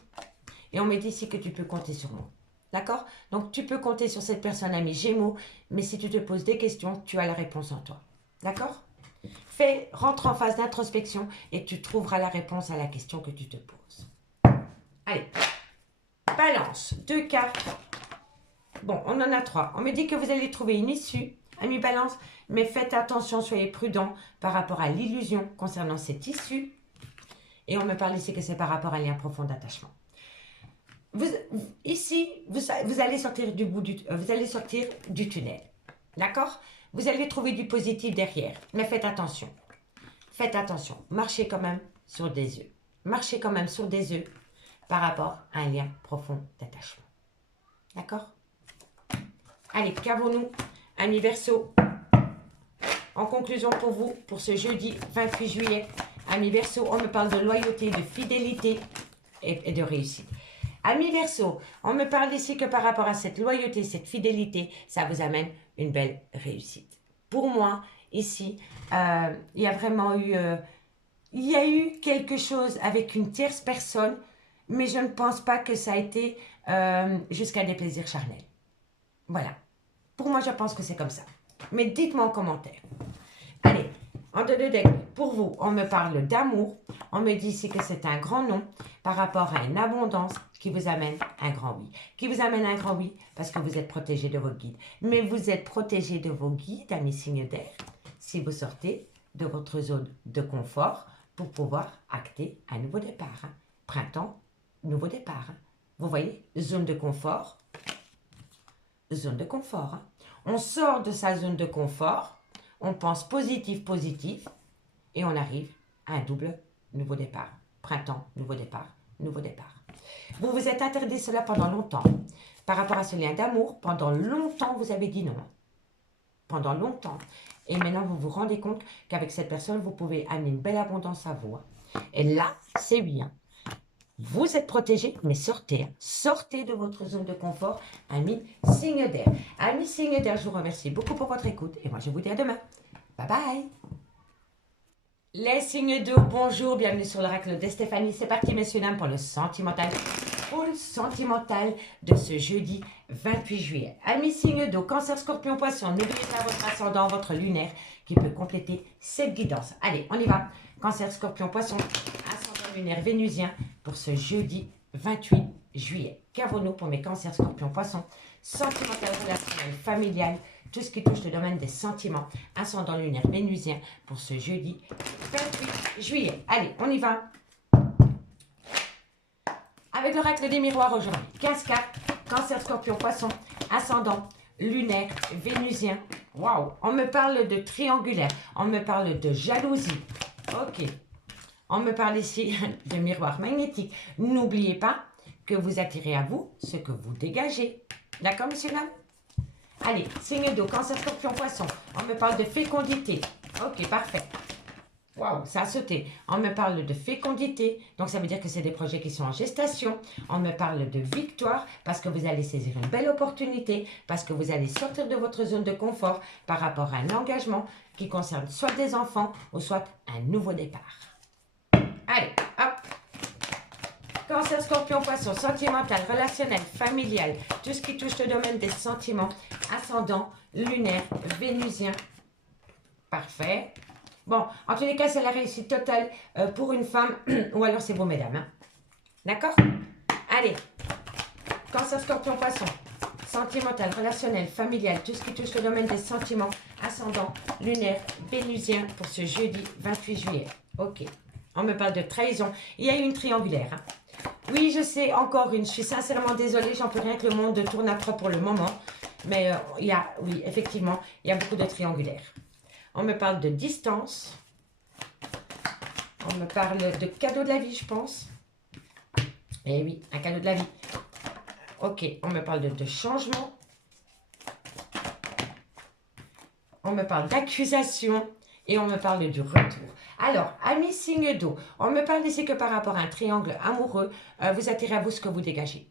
Et on me dit ici que tu peux compter sur moi. D'accord? Donc, tu peux compter sur cette personne, ami Gémeaux, mais si tu te poses des questions, tu as la réponse en toi. D'accord? Rentre en phase d'introspection et tu trouveras la réponse à la question que tu te poses. Allez. Balance, 2 cartes. Bon, on en a 3. On me dit que vous allez trouver une issue, ami Balance, mais faites attention, soyez prudent par rapport à l'illusion concernant cette issue. Et on me parle ici que c'est par rapport à un lien profond d'attachement. Ici, vous allez sortir du tunnel. D'accord? Vous allez trouver du positif derrière, mais faites attention. Faites attention. Marchez quand même sur des œufs. Marchez quand même sur des œufs par rapport à un lien profond d'attachement. D'accord? Allez, qu'avons-nous, amis Verseau? En conclusion pour vous, pour ce jeudi 28 juillet, amis Verseau, on me parle de loyauté, de fidélité et de réussite. Amis Verseau, on me parle ici que par rapport à cette loyauté, cette fidélité, ça vous amène une belle réussite. Pour moi, ici, il y a vraiment eu... il y a eu quelque chose avec une tierce personne, mais je ne pense pas que ça a été jusqu'à des plaisirs charnels. Voilà. Pour moi, je pense que c'est comme ça. Mais dites-moi en commentaire. Allez, en deux de deck, pour vous, on me parle d'amour. On me dit ici que c'est un grand non par rapport à une abondance qui vous amène un grand oui. Qui vous amène un grand oui parce que vous êtes protégé de vos guides. Mais vous êtes protégé de vos guides, amis signes d'air, si vous sortez de votre zone de confort pour pouvoir acter un nouveau départ. Hein. Printemps, nouveau départ. Hein. Vous voyez, zone de confort. Zone de confort. Hein. On sort de sa zone de confort, on pense positif, positif, et on arrive à un double nouveau départ. Printemps, nouveau départ, nouveau départ. Vous vous êtes interdit cela pendant longtemps. Par rapport à ce lien d'amour, pendant longtemps, vous avez dit non. Pendant longtemps. Et maintenant, vous vous rendez compte qu'avec cette personne, vous pouvez amener une belle abondance à vous. Hein. Et là, c'est bien. Vous êtes protégé, mais sortez. Hein. Sortez de votre zone de confort, amis signe d'air. Amis signe d'air, je vous remercie beaucoup pour votre écoute. Et moi, je vous dis à demain. Bye bye. Les signes d'eau, bonjour, bienvenue sur l'oracle de Stéphanie. C'est parti, messieurs, dames, pour le sentimental, full sentimental de ce jeudi 28 juillet. Amis signes d'eau, cancer, scorpion, poisson, n'oubliez pas votre ascendant, votre lunaire qui peut compléter cette guidance. Allez, on y va. Cancer, scorpion, poisson, ascendant lunaire vénusien pour ce jeudi 28 juillet. Qu'avons-nous pour mes cancers, scorpions, poissons, sentimental, relationnel, familial, tout ce qui touche le domaine des sentiments, ascendant lunaire vénusien pour ce jeudi 28 juillet. Allez, on y va. Avec l'oracle des miroirs aujourd'hui, 15 cartes, Cancer, Scorpion, Poisson, Ascendant, Lunaire, Vénusien. Waouh, on me parle de triangulaire, on me parle de jalousie. Ok, on me parle ici de miroir magnétique. N'oubliez pas que vous attirez à vous ce que vous dégagez. D'accord, monsieur, là? Allez, signe d'eau, Cancer, Scorpion, Poisson. On me parle de fécondité. Ok, parfait. Waouh, ça a sauté. On me parle de fécondité, donc ça veut dire que c'est des projets qui sont en gestation. On me parle de victoire, parce que vous allez saisir une belle opportunité, parce que vous allez sortir de votre zone de confort par rapport à un engagement qui concerne soit des enfants ou soit un nouveau départ. Allez, hop. Cancer, Scorpion, Poisson, sentimental, relationnel, familial, tout ce qui touche le domaine des sentiments, ascendant, lunaire, vénusien. Parfait. Bon, en tous les cas, c'est la réussite totale pour une femme, ou alors c'est vous, mesdames. Hein? D'accord? Allez, Cancer, Scorpion, Poisson, sentimental, relationnel, familial, tout ce qui touche le domaine des sentiments, ascendant, lunaire, vénusien pour ce jeudi 28 juillet. Ok, on me parle de trahison. Il y a eu une triangulaire. Hein? Oui, je sais, encore une. Je suis sincèrement désolée, j'en peux rien que le monde tourne à trois pour le moment. Mais oui, effectivement, il y a beaucoup de triangulaires. On me parle de distance. On me parle de cadeau de la vie, je pense. Eh oui, un cadeau de la vie. Ok, on me parle de changement. On me parle d'accusation. Et on me parle du retour. Alors, amis signe d'eau, on me parle ici que par rapport à un triangle amoureux, vous attirez à vous ce que vous dégagez.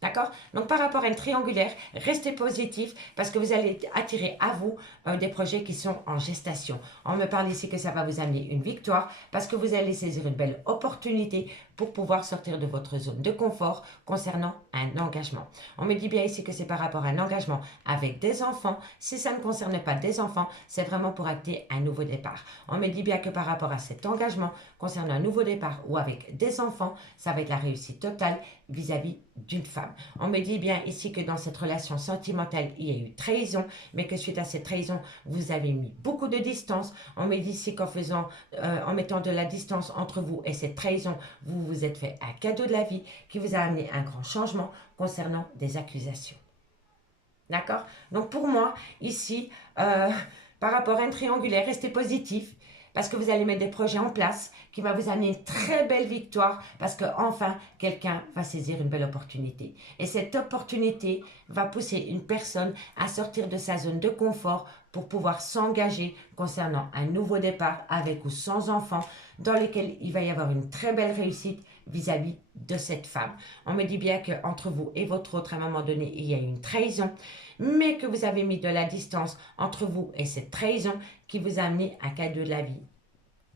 D'accord? Donc, par rapport à une triangulaire, restez positif parce que vous allez attirer à vous des projets qui sont en gestation. On me parle ici que ça va vous amener une victoire parce que vous allez saisir une belle opportunité pour pouvoir sortir de votre zone de confort concernant un engagement. On me dit bien ici que c'est par rapport à un engagement avec des enfants. Si ça ne concerne pas des enfants, c'est vraiment pour acter un nouveau départ. On me dit bien que par rapport à cet engagement concernant un nouveau départ ou avec des enfants, ça va être la réussite totale vis-à-vis d'une femme. On me dit bien ici que dans cette relation sentimentale, il y a eu trahison, mais que suite à cette trahison, vous avez mis beaucoup de distance. On me dit ici en mettant de la distance entre vous et cette trahison, vous vous êtes fait un cadeau de la vie qui vous a amené un grand changement concernant des accusations. D'accord? Donc pour moi, ici, par rapport à un triangulaire, restez positif. Parce que vous allez mettre des projets en place qui va vous amener une très belle victoire parce qu'enfin, quelqu'un va saisir une belle opportunité. Et cette opportunité va pousser une personne à sortir de sa zone de confort pour pouvoir s'engager concernant un nouveau départ avec ou sans enfant dans lequel il va y avoir une très belle réussite vis-à-vis de cette femme. On me dit bien qu'entre vous et votre autre, à un moment donné, il y a une trahison, mais que vous avez mis de la distance entre vous et cette trahison qui vous a amené un cadeau de la vie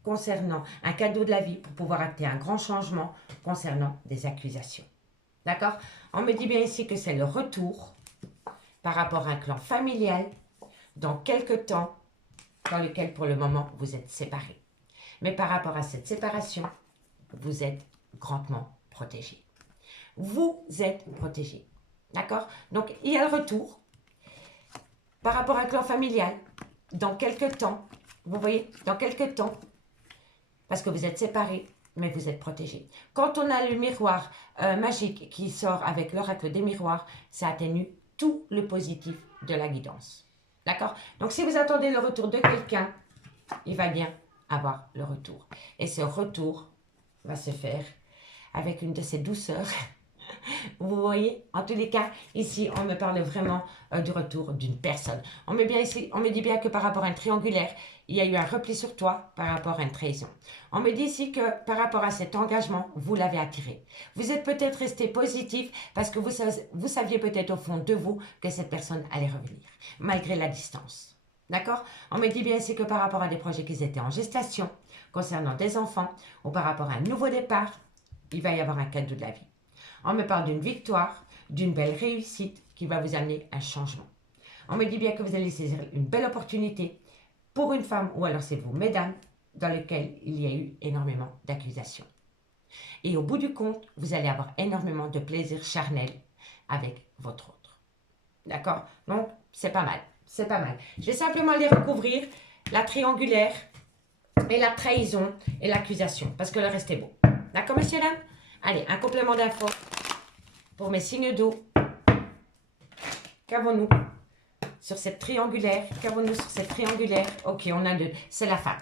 concernant un cadeau de la vie pour pouvoir acter un grand changement concernant des accusations. D'accord? On me dit bien ici que c'est le retour par rapport à un clan familial dans quelque temps dans lequel pour le moment vous êtes séparés. Mais par rapport à cette séparation, vous êtes grandement protégé. Vous êtes protégé. D'accord? Donc, il y a le retour par rapport à un clan familial dans quelques temps. Vous voyez? Dans quelques temps. Parce que vous êtes séparés, mais vous êtes protégés. Quand on a le miroir magique qui sort avec l'oracle des miroirs, ça atténue tout le positif de la guidance. D'accord? Donc, si vous attendez le retour de quelqu'un, il va bien avoir le retour. Et ce retour va se faire avec une de ces douceurs. Vous voyez, en tous les cas, ici, on me parle vraiment du retour d'une personne. On me dit bien que par rapport à un triangulaire, il y a eu un repli sur toi par rapport à une trahison. On me dit ici que par rapport à cet engagement, vous l'avez attiré. Vous êtes peut-être resté positif parce que vous saviez peut-être au fond de vous que cette personne allait revenir, malgré la distance. D'accord? On me dit bien ici que par rapport à des projets qui étaient en gestation, concernant des enfants, ou par rapport à un nouveau départ, il va y avoir un cadeau de la vie. On me parle d'une victoire, d'une belle réussite qui va vous amener un changement. On me dit bien que vous allez saisir une belle opportunité pour une femme, ou alors c'est vous, mesdames, dans lequel il y a eu énormément d'accusations. Et au bout du compte, vous allez avoir énormément de plaisir charnel avec votre autre. D'accord? Donc, c'est pas mal. C'est pas mal. Je vais simplement les recouvrir, la triangulaire et la trahison et l'accusation, parce que le reste est beau. D'accord, monsieur, dame? Allez, un complément d'info pour mes signes d'eau. Qu'avons-nous sur cette triangulaire? Qu'avons-nous sur cette triangulaire? Ok, on a deux. C'est la fin.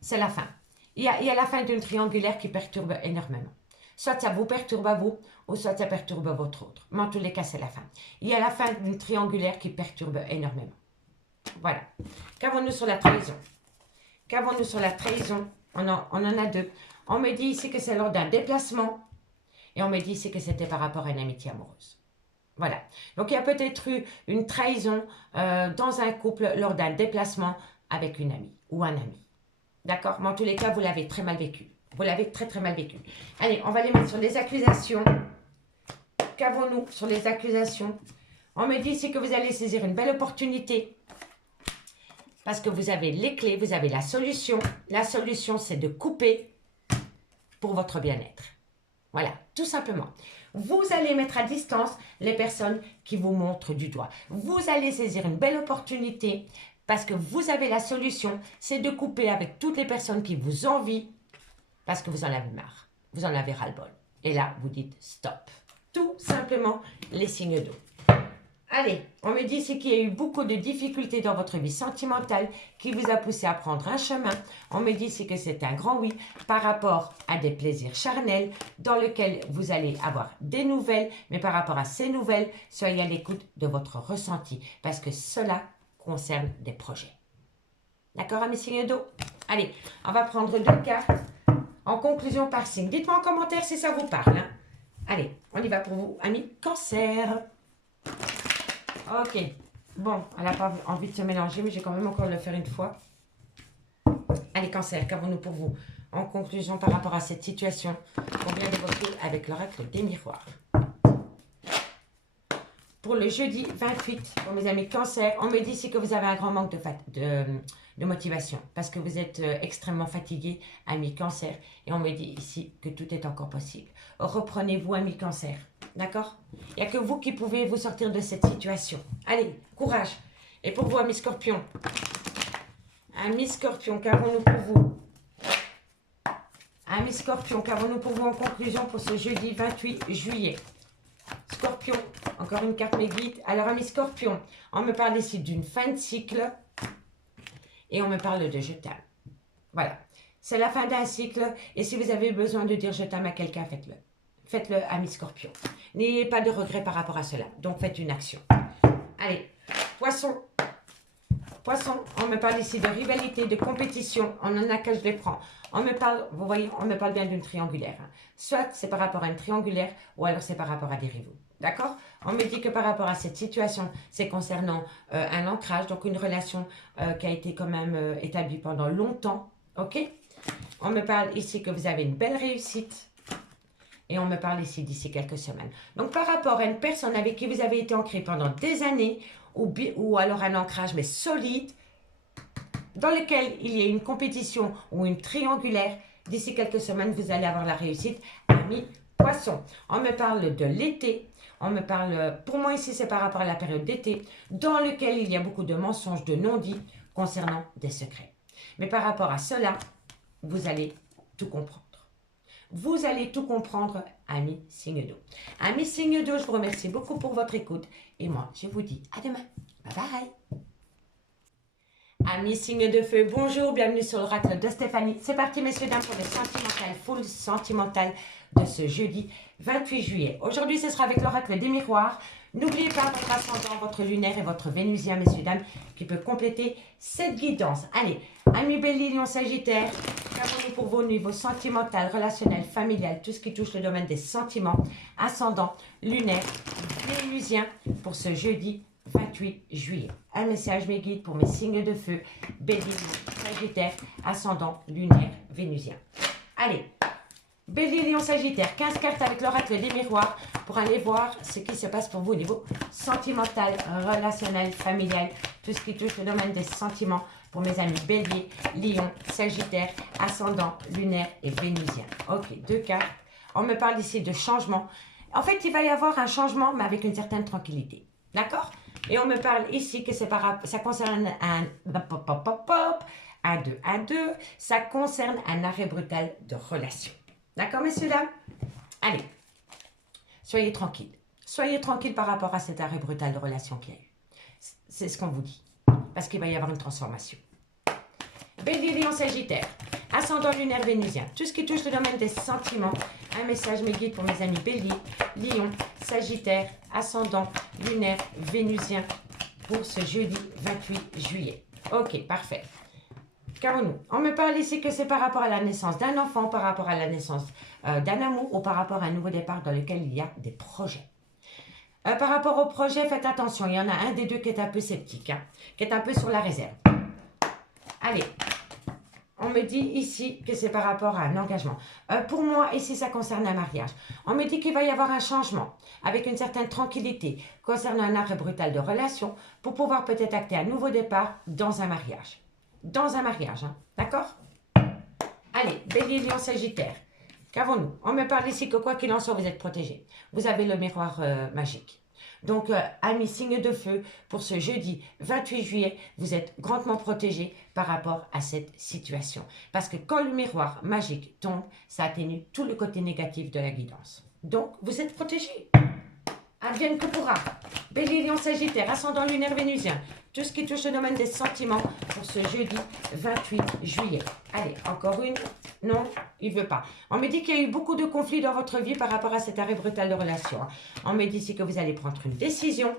C'est la fin. Il y a la fin d'une triangulaire qui perturbe énormément. Soit ça vous perturbe à vous, ou soit ça perturbe votre autre. Mais en tous les cas, c'est la fin. Il y a la fin d'une triangulaire qui perturbe énormément. Voilà. Qu'avons-nous sur la trahison? Qu'avons-nous sur la trahison? On en a deux. On me dit ici que c'est lors d'un déplacement. Et on me dit ici que c'était par rapport à une amitié amoureuse. Voilà. Donc, il y a peut-être eu une trahison dans un couple lors d'un déplacement avec une amie ou un ami. D'accord? Mais en tous les cas, vous l'avez très mal vécu. Vous l'avez très très mal vécu. Allez, on va les mettre sur les accusations. Qu'avons-nous sur les accusations? On me dit ici que vous allez saisir une belle opportunité. Parce que vous avez les clés, vous avez la solution. La solution, c'est de couper pour votre bien-être. Voilà, tout simplement. Vous allez mettre à distance les personnes qui vous montrent du doigt. Vous allez saisir une belle opportunité parce que vous avez la solution, c'est de couper avec toutes les personnes qui vous envient parce que vous en avez marre. Vous en avez ras-le-bol. Et là, vous dites stop. Tout simplement les signes d'eau. Allez, on me dit ici qu'il y a eu beaucoup de difficultés dans votre vie sentimentale qui vous a poussé à prendre un chemin. On me dit ici que c'est un grand oui par rapport à des plaisirs charnels dans lesquels vous allez avoir des nouvelles. Mais par rapport à ces nouvelles, soyez à l'écoute de votre ressenti parce que cela concerne des projets. D'accord, amis signes d'eau? Allez, on va prendre deux cartes en conclusion par signe. Dites-moi en commentaire si ça vous parle. Hein. Allez, on y va pour vous, amis Cancer. Ok, bon, elle n'a pas envie de se mélanger, mais j'ai quand même encore le faire une fois. Allez, Cancer, qu'avons-nous pour vous en conclusion par rapport à cette situation qu'on vient d'évoquer avec l'oracle des miroirs? Pour le jeudi 28, pour mes amis Cancer, on me dit ici que vous avez un grand manque de motivation parce que vous êtes extrêmement fatigué, amis Cancer, et on me dit ici que tout est encore possible. Reprenez-vous, amis Cancer. D'accord? Il n'y a que vous qui pouvez vous sortir de cette situation. Allez, courage. Et pour vous, amis Scorpion. Amis Scorpion, qu'avons-nous pour vous? Amis Scorpion, qu'avons-nous pour vous en conclusion pour ce jeudi 28 juillet? Scorpion, encore une carte mes guides. Alors, amis Scorpion, on me parle ici d'une fin de cycle. Et on me parle de je t'aime. Voilà. C'est la fin d'un cycle. Et si vous avez besoin de dire je t'aime à quelqu'un, faites-le. Faites-le, amis Scorpion. N'ayez pas de regrets par rapport à cela. Donc, faites une action. Allez, Poisson. Poisson, on me parle ici de rivalité, de compétition. On en a que je les prends. On me parle, vous voyez, on me parle bien d'une triangulaire. Hein. Soit c'est par rapport à une triangulaire, ou alors c'est par rapport à des rivaux. D'accord? On me dit que par rapport à cette situation, c'est concernant un ancrage, donc une relation qui a été quand même établie pendant longtemps. Ok? On me parle ici que vous avez une belle réussite. Et on me parle ici d'ici quelques semaines. Donc, par rapport à une personne avec qui vous avez été ancré pendant des années, ou alors un ancrage, mais solide, dans lequel il y a une compétition ou une triangulaire, d'ici quelques semaines, vous allez avoir la réussite, amis Poissons. On me parle de l'été. On me parle, pour moi ici, c'est par rapport à la période d'été, dans lequel il y a beaucoup de mensonges, de non-dits concernant des secrets. Mais par rapport à cela, vous allez tout comprendre. Vous allez tout comprendre, amis signes d'eau. Amis signes d'eau, je vous remercie beaucoup pour votre écoute. Et moi, je vous dis à demain. Bye bye. Amis signes de feu, bonjour, bienvenue sur l'oracle de Stéphanie. C'est parti, messieurs, dames, pour le sentimental, full sentimental de ce jeudi 28 juillet. Aujourd'hui, ce sera avec l'oracle des miroirs. N'oubliez pas votre ascendant, votre lunaire et votre vénusien, messieurs, dames, qui peut compléter cette guidance. Allez, amis Bélier, Lion, Sagittaire, qu'avons-nous pour vous au niveau sentimental, relationnel, familial, tout ce qui touche le domaine des sentiments, ascendant, lunaire, vénusien, pour ce jeudi 28 juillet. Un message, mes guides, pour mes signes de feu, Bélier, Lion, Sagittaire, ascendant, lunaire, vénusien. Allez, Bélier, Lion, Sagittaire, 15 cartes avec l'oracle des miroirs pour aller voir ce qui se passe pour vous au niveau sentimental, relationnel, familial, tout ce qui touche le domaine des sentiments pour mes amis Bélier, Lion, Sagittaire, ascendant, lunaire et vénusien. Ok, deux cartes. On me parle ici de changement. En fait, il va y avoir un changement, mais avec une certaine tranquillité. D'accord? Et on me parle ici que ça concerne un 2, ça concerne un arrêt brutal de relation. D'accord, messieurs, dames? Allez, soyez tranquille. Soyez tranquille par rapport à cet arrêt brutal de relation qu'il y a eu. C'est ce qu'on vous dit. Parce qu'il va y avoir une transformation. Bélier, Lion, Sagittaire. Ascendant lunaire vénusien. Tout ce qui touche le domaine des sentiments. Un message me guide pour mes amis Bélier, Lion, Sagittaire, ascendant lunaire vénusien pour ce jeudi 28 juillet. Ok, parfait. Qu'avons-nous? On me parle ici que c'est par rapport à la naissance d'un enfant, par rapport à la naissance d'un amour ou par rapport à un nouveau départ dans lequel il y a des projets. Par rapport au projet, faites attention. Il y en a un des deux qui est un peu sceptique, hein, qui est un peu sur la réserve. Allez, on me dit ici que c'est par rapport à un engagement. Pour moi, ici, ça concerne un mariage. On me dit qu'il va y avoir un changement avec une certaine tranquillité concernant un arrêt brutal de relation pour pouvoir peut-être acter un nouveau départ dans un mariage. Dans un mariage, hein, d'accord? Allez, Bélier, Lion, Sagittaire. Qu'avons-nous? On me parle ici que quoi qu'il en soit, vous êtes protégé. Vous avez le miroir magique. Donc, amis, signe de feu, pour ce jeudi 28 juillet, vous êtes grandement protégé par rapport à cette situation. Parce que quand le miroir magique tombe, ça atténue tout le côté négatif de la guidance. Donc, vous êtes protégé. Advienne que pourra. Bélier, Lion, Sagittaire, ascendant lunaire vénusien. Tout ce qui touche le domaine des sentiments pour ce jeudi 28 juillet. Allez, encore une. Non, il ne veut pas. On me dit qu'il y a eu beaucoup de conflits dans votre vie par rapport à cet arrêt brutal de relation. On me dit ici que vous allez prendre une décision.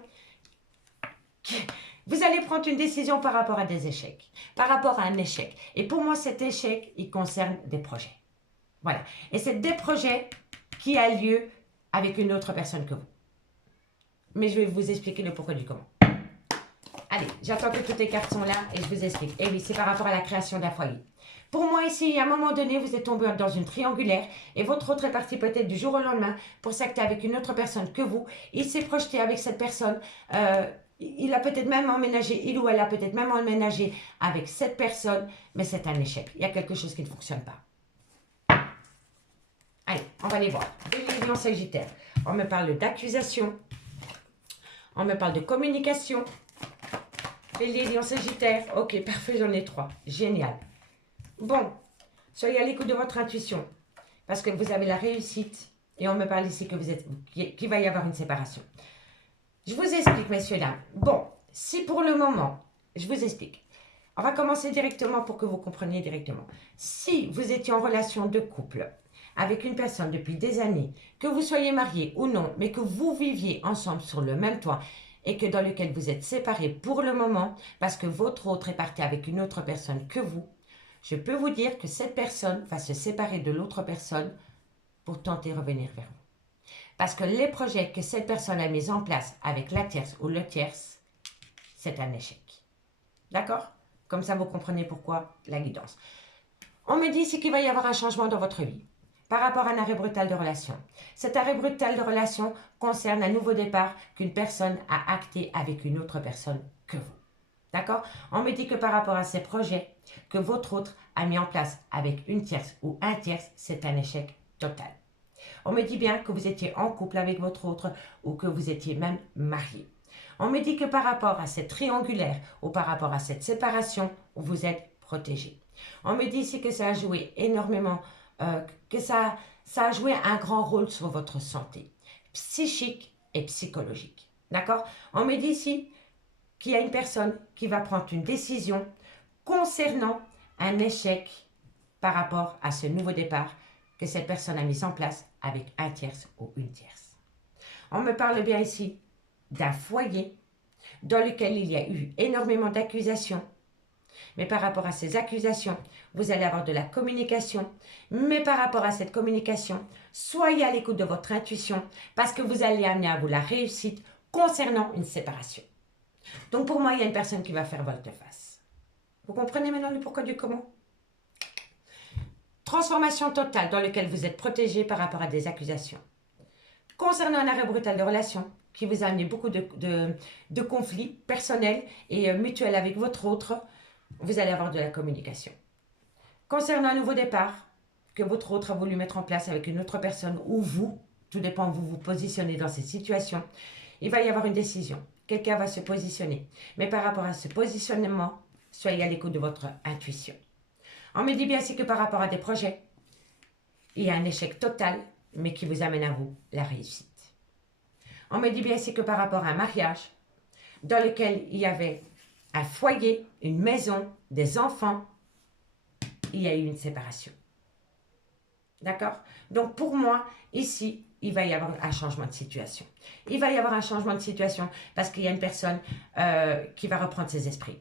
Vous allez prendre une décision par rapport à des échecs. Par rapport à un échec. Et pour moi, cet échec, il concerne des projets. Voilà. Et c'est des projets qui a lieu avec une autre personne que vous. Mais je vais vous expliquer le pourquoi du comment. Allez, j'attends que toutes les cartes sont là et je vous explique. Et oui, c'est par rapport à la création d'un foyer. Pour moi, ici, à un moment donné, vous êtes tombé dans une triangulaire et votre autre est parti peut-être du jour au lendemain pour s'acter avec une autre personne que vous. Il s'est projeté avec cette personne. Il a peut-être même emménagé, il ou elle a peut-être même emménagé avec cette personne, mais c'est un échec. Il y a quelque chose qui ne fonctionne pas. Allez, on va les voir. Bélier, Lion, Sagittaire. On me parle d'accusation. On me parle de communication. Bélier, Lion, Sagittaire. Ok, parfait, j'en ai 3. Génial. Bon, soyez à l'écoute de votre intuition. Parce que vous avez la réussite. Et on me parle ici que qu'il va y avoir une séparation. Je vous explique, messieurs, dames. Bon, si pour le moment, je vous explique. On va commencer directement pour que vous compreniez directement. Si vous étiez en relation de couple avec une personne depuis des années, que vous soyez marié ou non, mais que vous viviez ensemble sur le même toit et que dans lequel vous êtes séparés pour le moment, parce que votre autre est parti avec une autre personne que vous, je peux vous dire que cette personne va se séparer de l'autre personne pour tenter de revenir vers vous. Parce que les projets que cette personne a mis en place avec la tierce ou le tierce, c'est un échec. D'accord? Comme ça, vous comprenez pourquoi la guidance. On me dit ici qu'il va y avoir un changement dans votre vie par rapport à un arrêt brutal de relation. Cet arrêt brutal de relation concerne un nouveau départ qu'une personne a acté avec une autre personne que vous. D'accord? On me dit que par rapport à ces projets que votre autre a mis en place avec une tierce ou un tierce, c'est un échec total. On me dit bien que vous étiez en couple avec votre autre ou que vous étiez même marié. On me dit que par rapport à cette triangulaire ou par rapport à cette séparation, vous êtes protégé. On me dit ici que ça a joué énormément, que ça a joué un grand rôle sur votre santé psychique et psychologique. D'accord? On me dit ici qu'il y a une personne qui va prendre une décision concernant un échec par rapport à ce nouveau départ que cette personne a mis en place avec un tierce ou une tierce. On me parle bien ici d'un foyer dans lequel il y a eu énormément d'accusations. Mais par rapport à ces accusations, vous allez avoir de la communication. Mais par rapport à cette communication, soyez à l'écoute de votre intuition parce que vous allez amener à vous la réussite concernant une séparation. Donc pour moi, il y a une personne qui va faire volte-face. Vous comprenez maintenant le pourquoi du comment? Transformation totale dans laquelle vous êtes protégé par rapport à des accusations. Concernant un arrêt brutal de relation qui vous a amené beaucoup de conflits personnels et mutuels avec votre autre, vous allez avoir de la communication. Concernant un nouveau départ que votre autre a voulu mettre en place avec une autre personne ou vous, tout dépend où vous vous positionnez dans cette situation, il va y avoir une décision. Quelqu'un va se positionner. Mais par rapport à ce positionnement, soyez à l'écoute de votre intuition. On me dit bien aussi que par rapport à des projets, il y a un échec total mais qui vous amène à vous la réussite. On me dit bien ici que par rapport à un mariage, dans lequel il y avait un foyer, une maison, des enfants, il y a eu une séparation. D'accord? Donc pour moi, ici, il va y avoir un changement de situation. Il va y avoir un changement de situation parce qu'il y a une personne qui va reprendre ses esprits.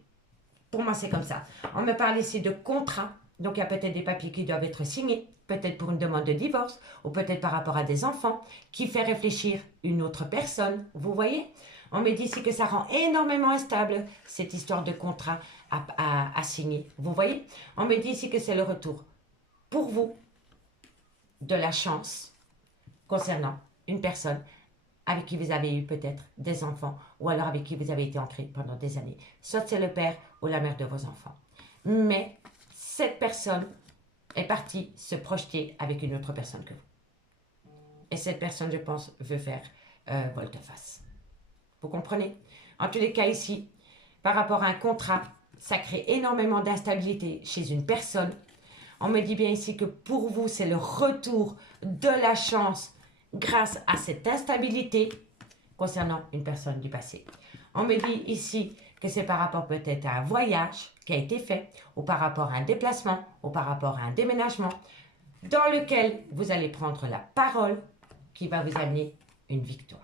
Pour moi, c'est comme ça. On me parle ici de contrat. Donc, il y a peut-être des papiers qui doivent être signés, peut-être pour une demande de divorce, ou peut-être par rapport à des enfants, qui fait réfléchir une autre personne. Vous voyez? On me dit ici que ça rend énormément instable, cette histoire de contrat à signer. Vous voyez? On me dit ici que c'est le retour, pour vous, de la chance concernant une personne avec qui vous avez eu peut-être des enfants, ou alors avec qui vous avez été ancré pendant des années. Soit c'est le père ou la mère de vos enfants. Mais cette personne est partie se projeter avec une autre personne que vous. Et cette personne, je pense, veut faire volte-face. Vous comprenez? En tous les cas ici, par rapport à un contrat, ça crée énormément d'instabilité chez une personne. On me dit bien ici que pour vous, c'est le retour de la chance grâce à cette instabilité concernant une personne du passé. On me dit ici que c'est par rapport peut-être à un voyage qui a été fait, ou par rapport à un déplacement, ou par rapport à un déménagement, dans lequel vous allez prendre la parole qui va vous amener une victoire.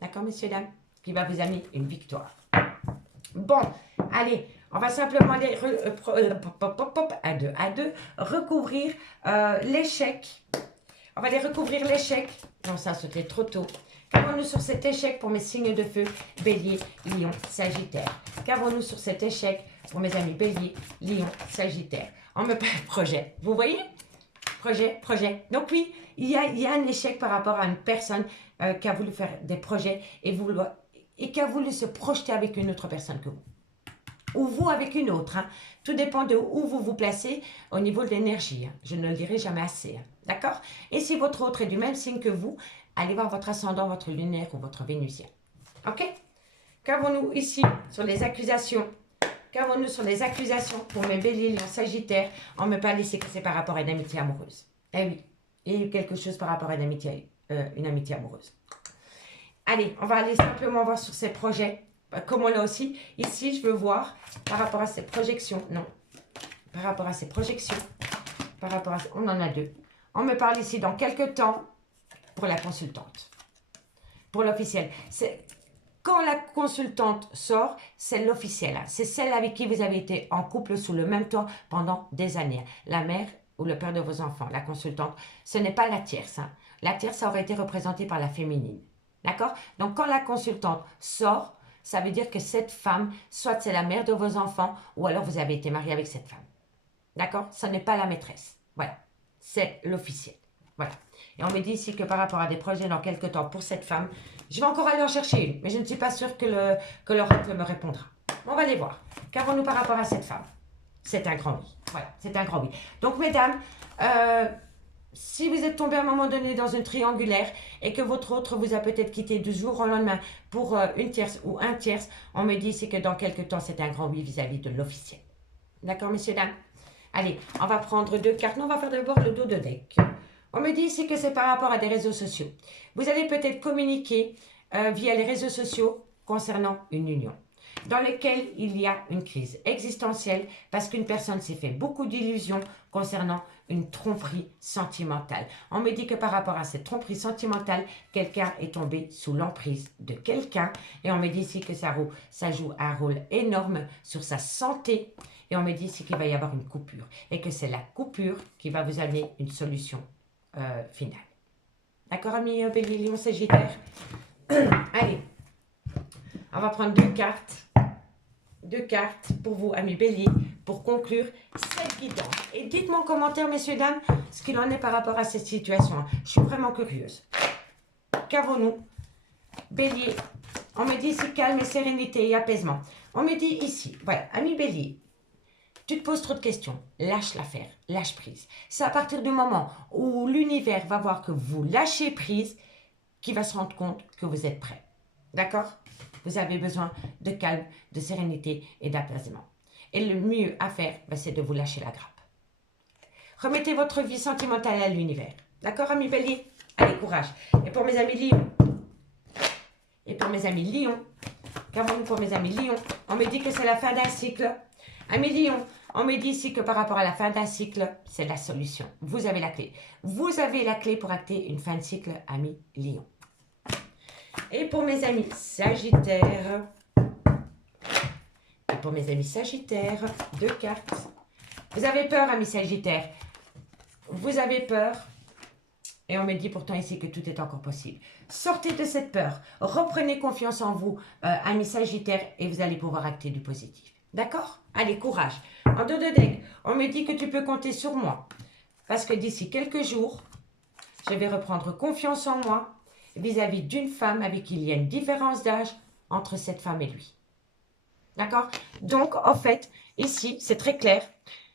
D'accord, messieurs, dames? Qui va vous amener une victoire. Bon, allez, on va simplement aller à deux, recouvrir l'échec. On va aller recouvrir l'échec. Non, ça c'était trop tôt. Qu'avons-nous sur cet échec pour mes signes de feu, Bélier, Lion, Sagittaire? Qu'avons-nous sur cet échec pour mes amis Bélier, Lion, Sagittaire? On me parle projet. Vous voyez? Projet. Donc oui, il y a un échec par rapport à une personne qui a voulu faire des projets et qui a voulu se projeter avec une autre personne que vous. Ou vous avec une autre. Hein. Tout dépend de où vous vous placez au niveau de l'énergie. Hein. Je ne le dirai jamais assez. Hein. D'accord? Et si votre autre est du même signe que vous, allez voir votre ascendant, votre lunaire ou votre vénusien. Ok? Qu'avons-nous ici sur les accusations? Qu'avons-nous sur les accusations pour mes béliers, lions, sagittaires? On me parle ici que c'est par rapport à une amitié amoureuse. Eh oui, il y a eu quelque chose par rapport à une amitié amoureuse. Allez, on va aller simplement voir sur ces projets. Comme on l'a aussi, ici, je veux voir par rapport à ces projections. Non, par rapport à ces projections. Par rapport à... On en a deux. On me parle ici dans quelques temps pour la consultante. Pour l'officiel. Quand la consultante sort, c'est l'officiel. Hein. C'est celle avec qui vous avez été en couple sous le même toit pendant des années. La mère ou le père de vos enfants, la consultante. Ce n'est pas la tierce. Hein. La tierce, ça aurait été représenté par la féminine. D'accord? Donc, quand la consultante sort, ça veut dire que cette femme, soit c'est la mère de vos enfants, ou alors vous avez été marié avec cette femme. D'accord? Ce n'est pas la maîtresse. Voilà. C'est l'officiel. Voilà. Et on me dit ici que par rapport à des projets dans quelques temps pour cette femme, je vais encore aller en chercher une, mais je ne suis pas sûre que l'oracle me répondra. On va aller voir. Qu'avons-nous par rapport à cette femme? C'est un grand oui. Voilà, c'est un grand oui. Donc, mesdames, si vous êtes tombé à un moment donné dans une triangulaire et que votre autre vous a peut-être quitté du jour au lendemain pour une tierce ou un tierce, on me dit ici que dans quelques temps, c'est un grand oui vis-à-vis de l'officiel. D'accord, messieurs, dames? Allez, on va prendre deux cartes. Non, on va faire d'abord le dos de deck. On me dit ici que c'est par rapport à des réseaux sociaux. Vous allez peut-être communiquer via les réseaux sociaux concernant une union, dans lequel il y a une crise existentielle parce qu'une personne s'est fait beaucoup d'illusions concernant une tromperie sentimentale. On me dit que par rapport à cette tromperie sentimentale, quelqu'un est tombé sous l'emprise de quelqu'un et on me dit ici que ça joue un rôle énorme sur sa santé et on me dit ici qu'il va y avoir une coupure et que c'est la coupure qui va vous amener une solution finale. D'accord, amis Bélier, Lion, Sagittaire? Allez, on va prendre deux cartes pour vous, amis Bélier, pour conclure cette guidance. Et dites-moi en commentaire, messieurs, dames, ce qu'il en est par rapport à cette situation. Je suis vraiment curieuse. Qu'avons-nous? Bélier, on me dit ici calme et sérénité et apaisement. On me dit ici, voilà, amis Bélier, tu te poses trop de questions, lâche l'affaire, lâche prise. C'est à partir du moment où l'univers va voir que vous lâchez prise qu'il va se rendre compte que vous êtes prêt. D'accord? Vous avez besoin de calme, de sérénité et d'apaisement. Et le mieux à faire, c'est de vous lâcher la grappe. Remettez votre vie sentimentale à l'univers. D'accord, amis bélier? Allez, courage. Et pour mes amis lions? Et pour mes amis lions? Qu'avons-nous pour mes amis lions? On me dit que c'est la fin d'un cycle. Amis lions, on me dit ici que par rapport à la fin d'un cycle, c'est la solution. Vous avez la clé. Vous avez la clé pour acter une fin de cycle, amis lions. Et pour mes amis sagittaires, deux cartes. Vous avez peur, amis sagittaires. Vous avez peur. Et on me dit pourtant ici que tout est encore possible. Sortez de cette peur. Reprenez confiance en vous, amis sagittaires, et vous allez pouvoir acter du positif. D'accord? Allez, courage. En dos de deck, on me dit que tu peux compter sur moi. Parce que d'ici quelques jours, je vais reprendre confiance en moi vis-à-vis d'une femme avec qui il y a une différence d'âge entre cette femme et lui. D'accord? Donc, en fait, ici, c'est très clair.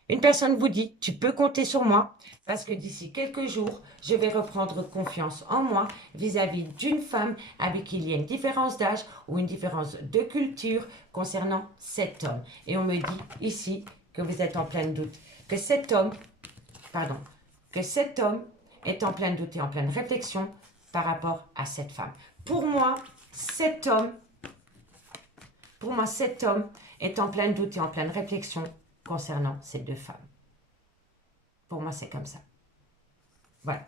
Une personne vous dit, tu peux compter sur moi parce que d'ici quelques jours, je vais reprendre confiance en moi vis-à-vis d'une femme avec qui il y a une différence d'âge ou une différence de culture concernant cet homme. Et on me dit ici que vous êtes en plein doute, que cet homme est en plein doute et en pleine réflexion par rapport à cette femme. Pour moi, cet homme est en plein doute et en pleine réflexion concernant ces deux femmes. Pour moi, c'est comme ça. Voilà.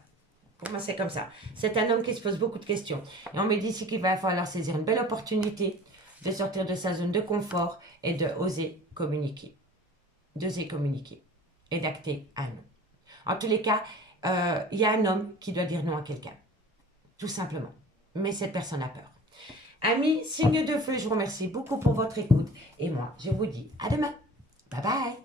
Pour moi, c'est comme ça. C'est un homme qui se pose beaucoup de questions. Et on me dit ici qu'il va falloir saisir une belle opportunité de sortir de sa zone de confort et de oser communiquer. D'oser communiquer et d'acter un non. En tous les cas, il y a un homme qui doit dire non à quelqu'un. Tout simplement. Mais cette personne a peur. Amis, signe de feu, je vous remercie beaucoup pour votre écoute. Et moi, je vous dis à demain. Bye bye.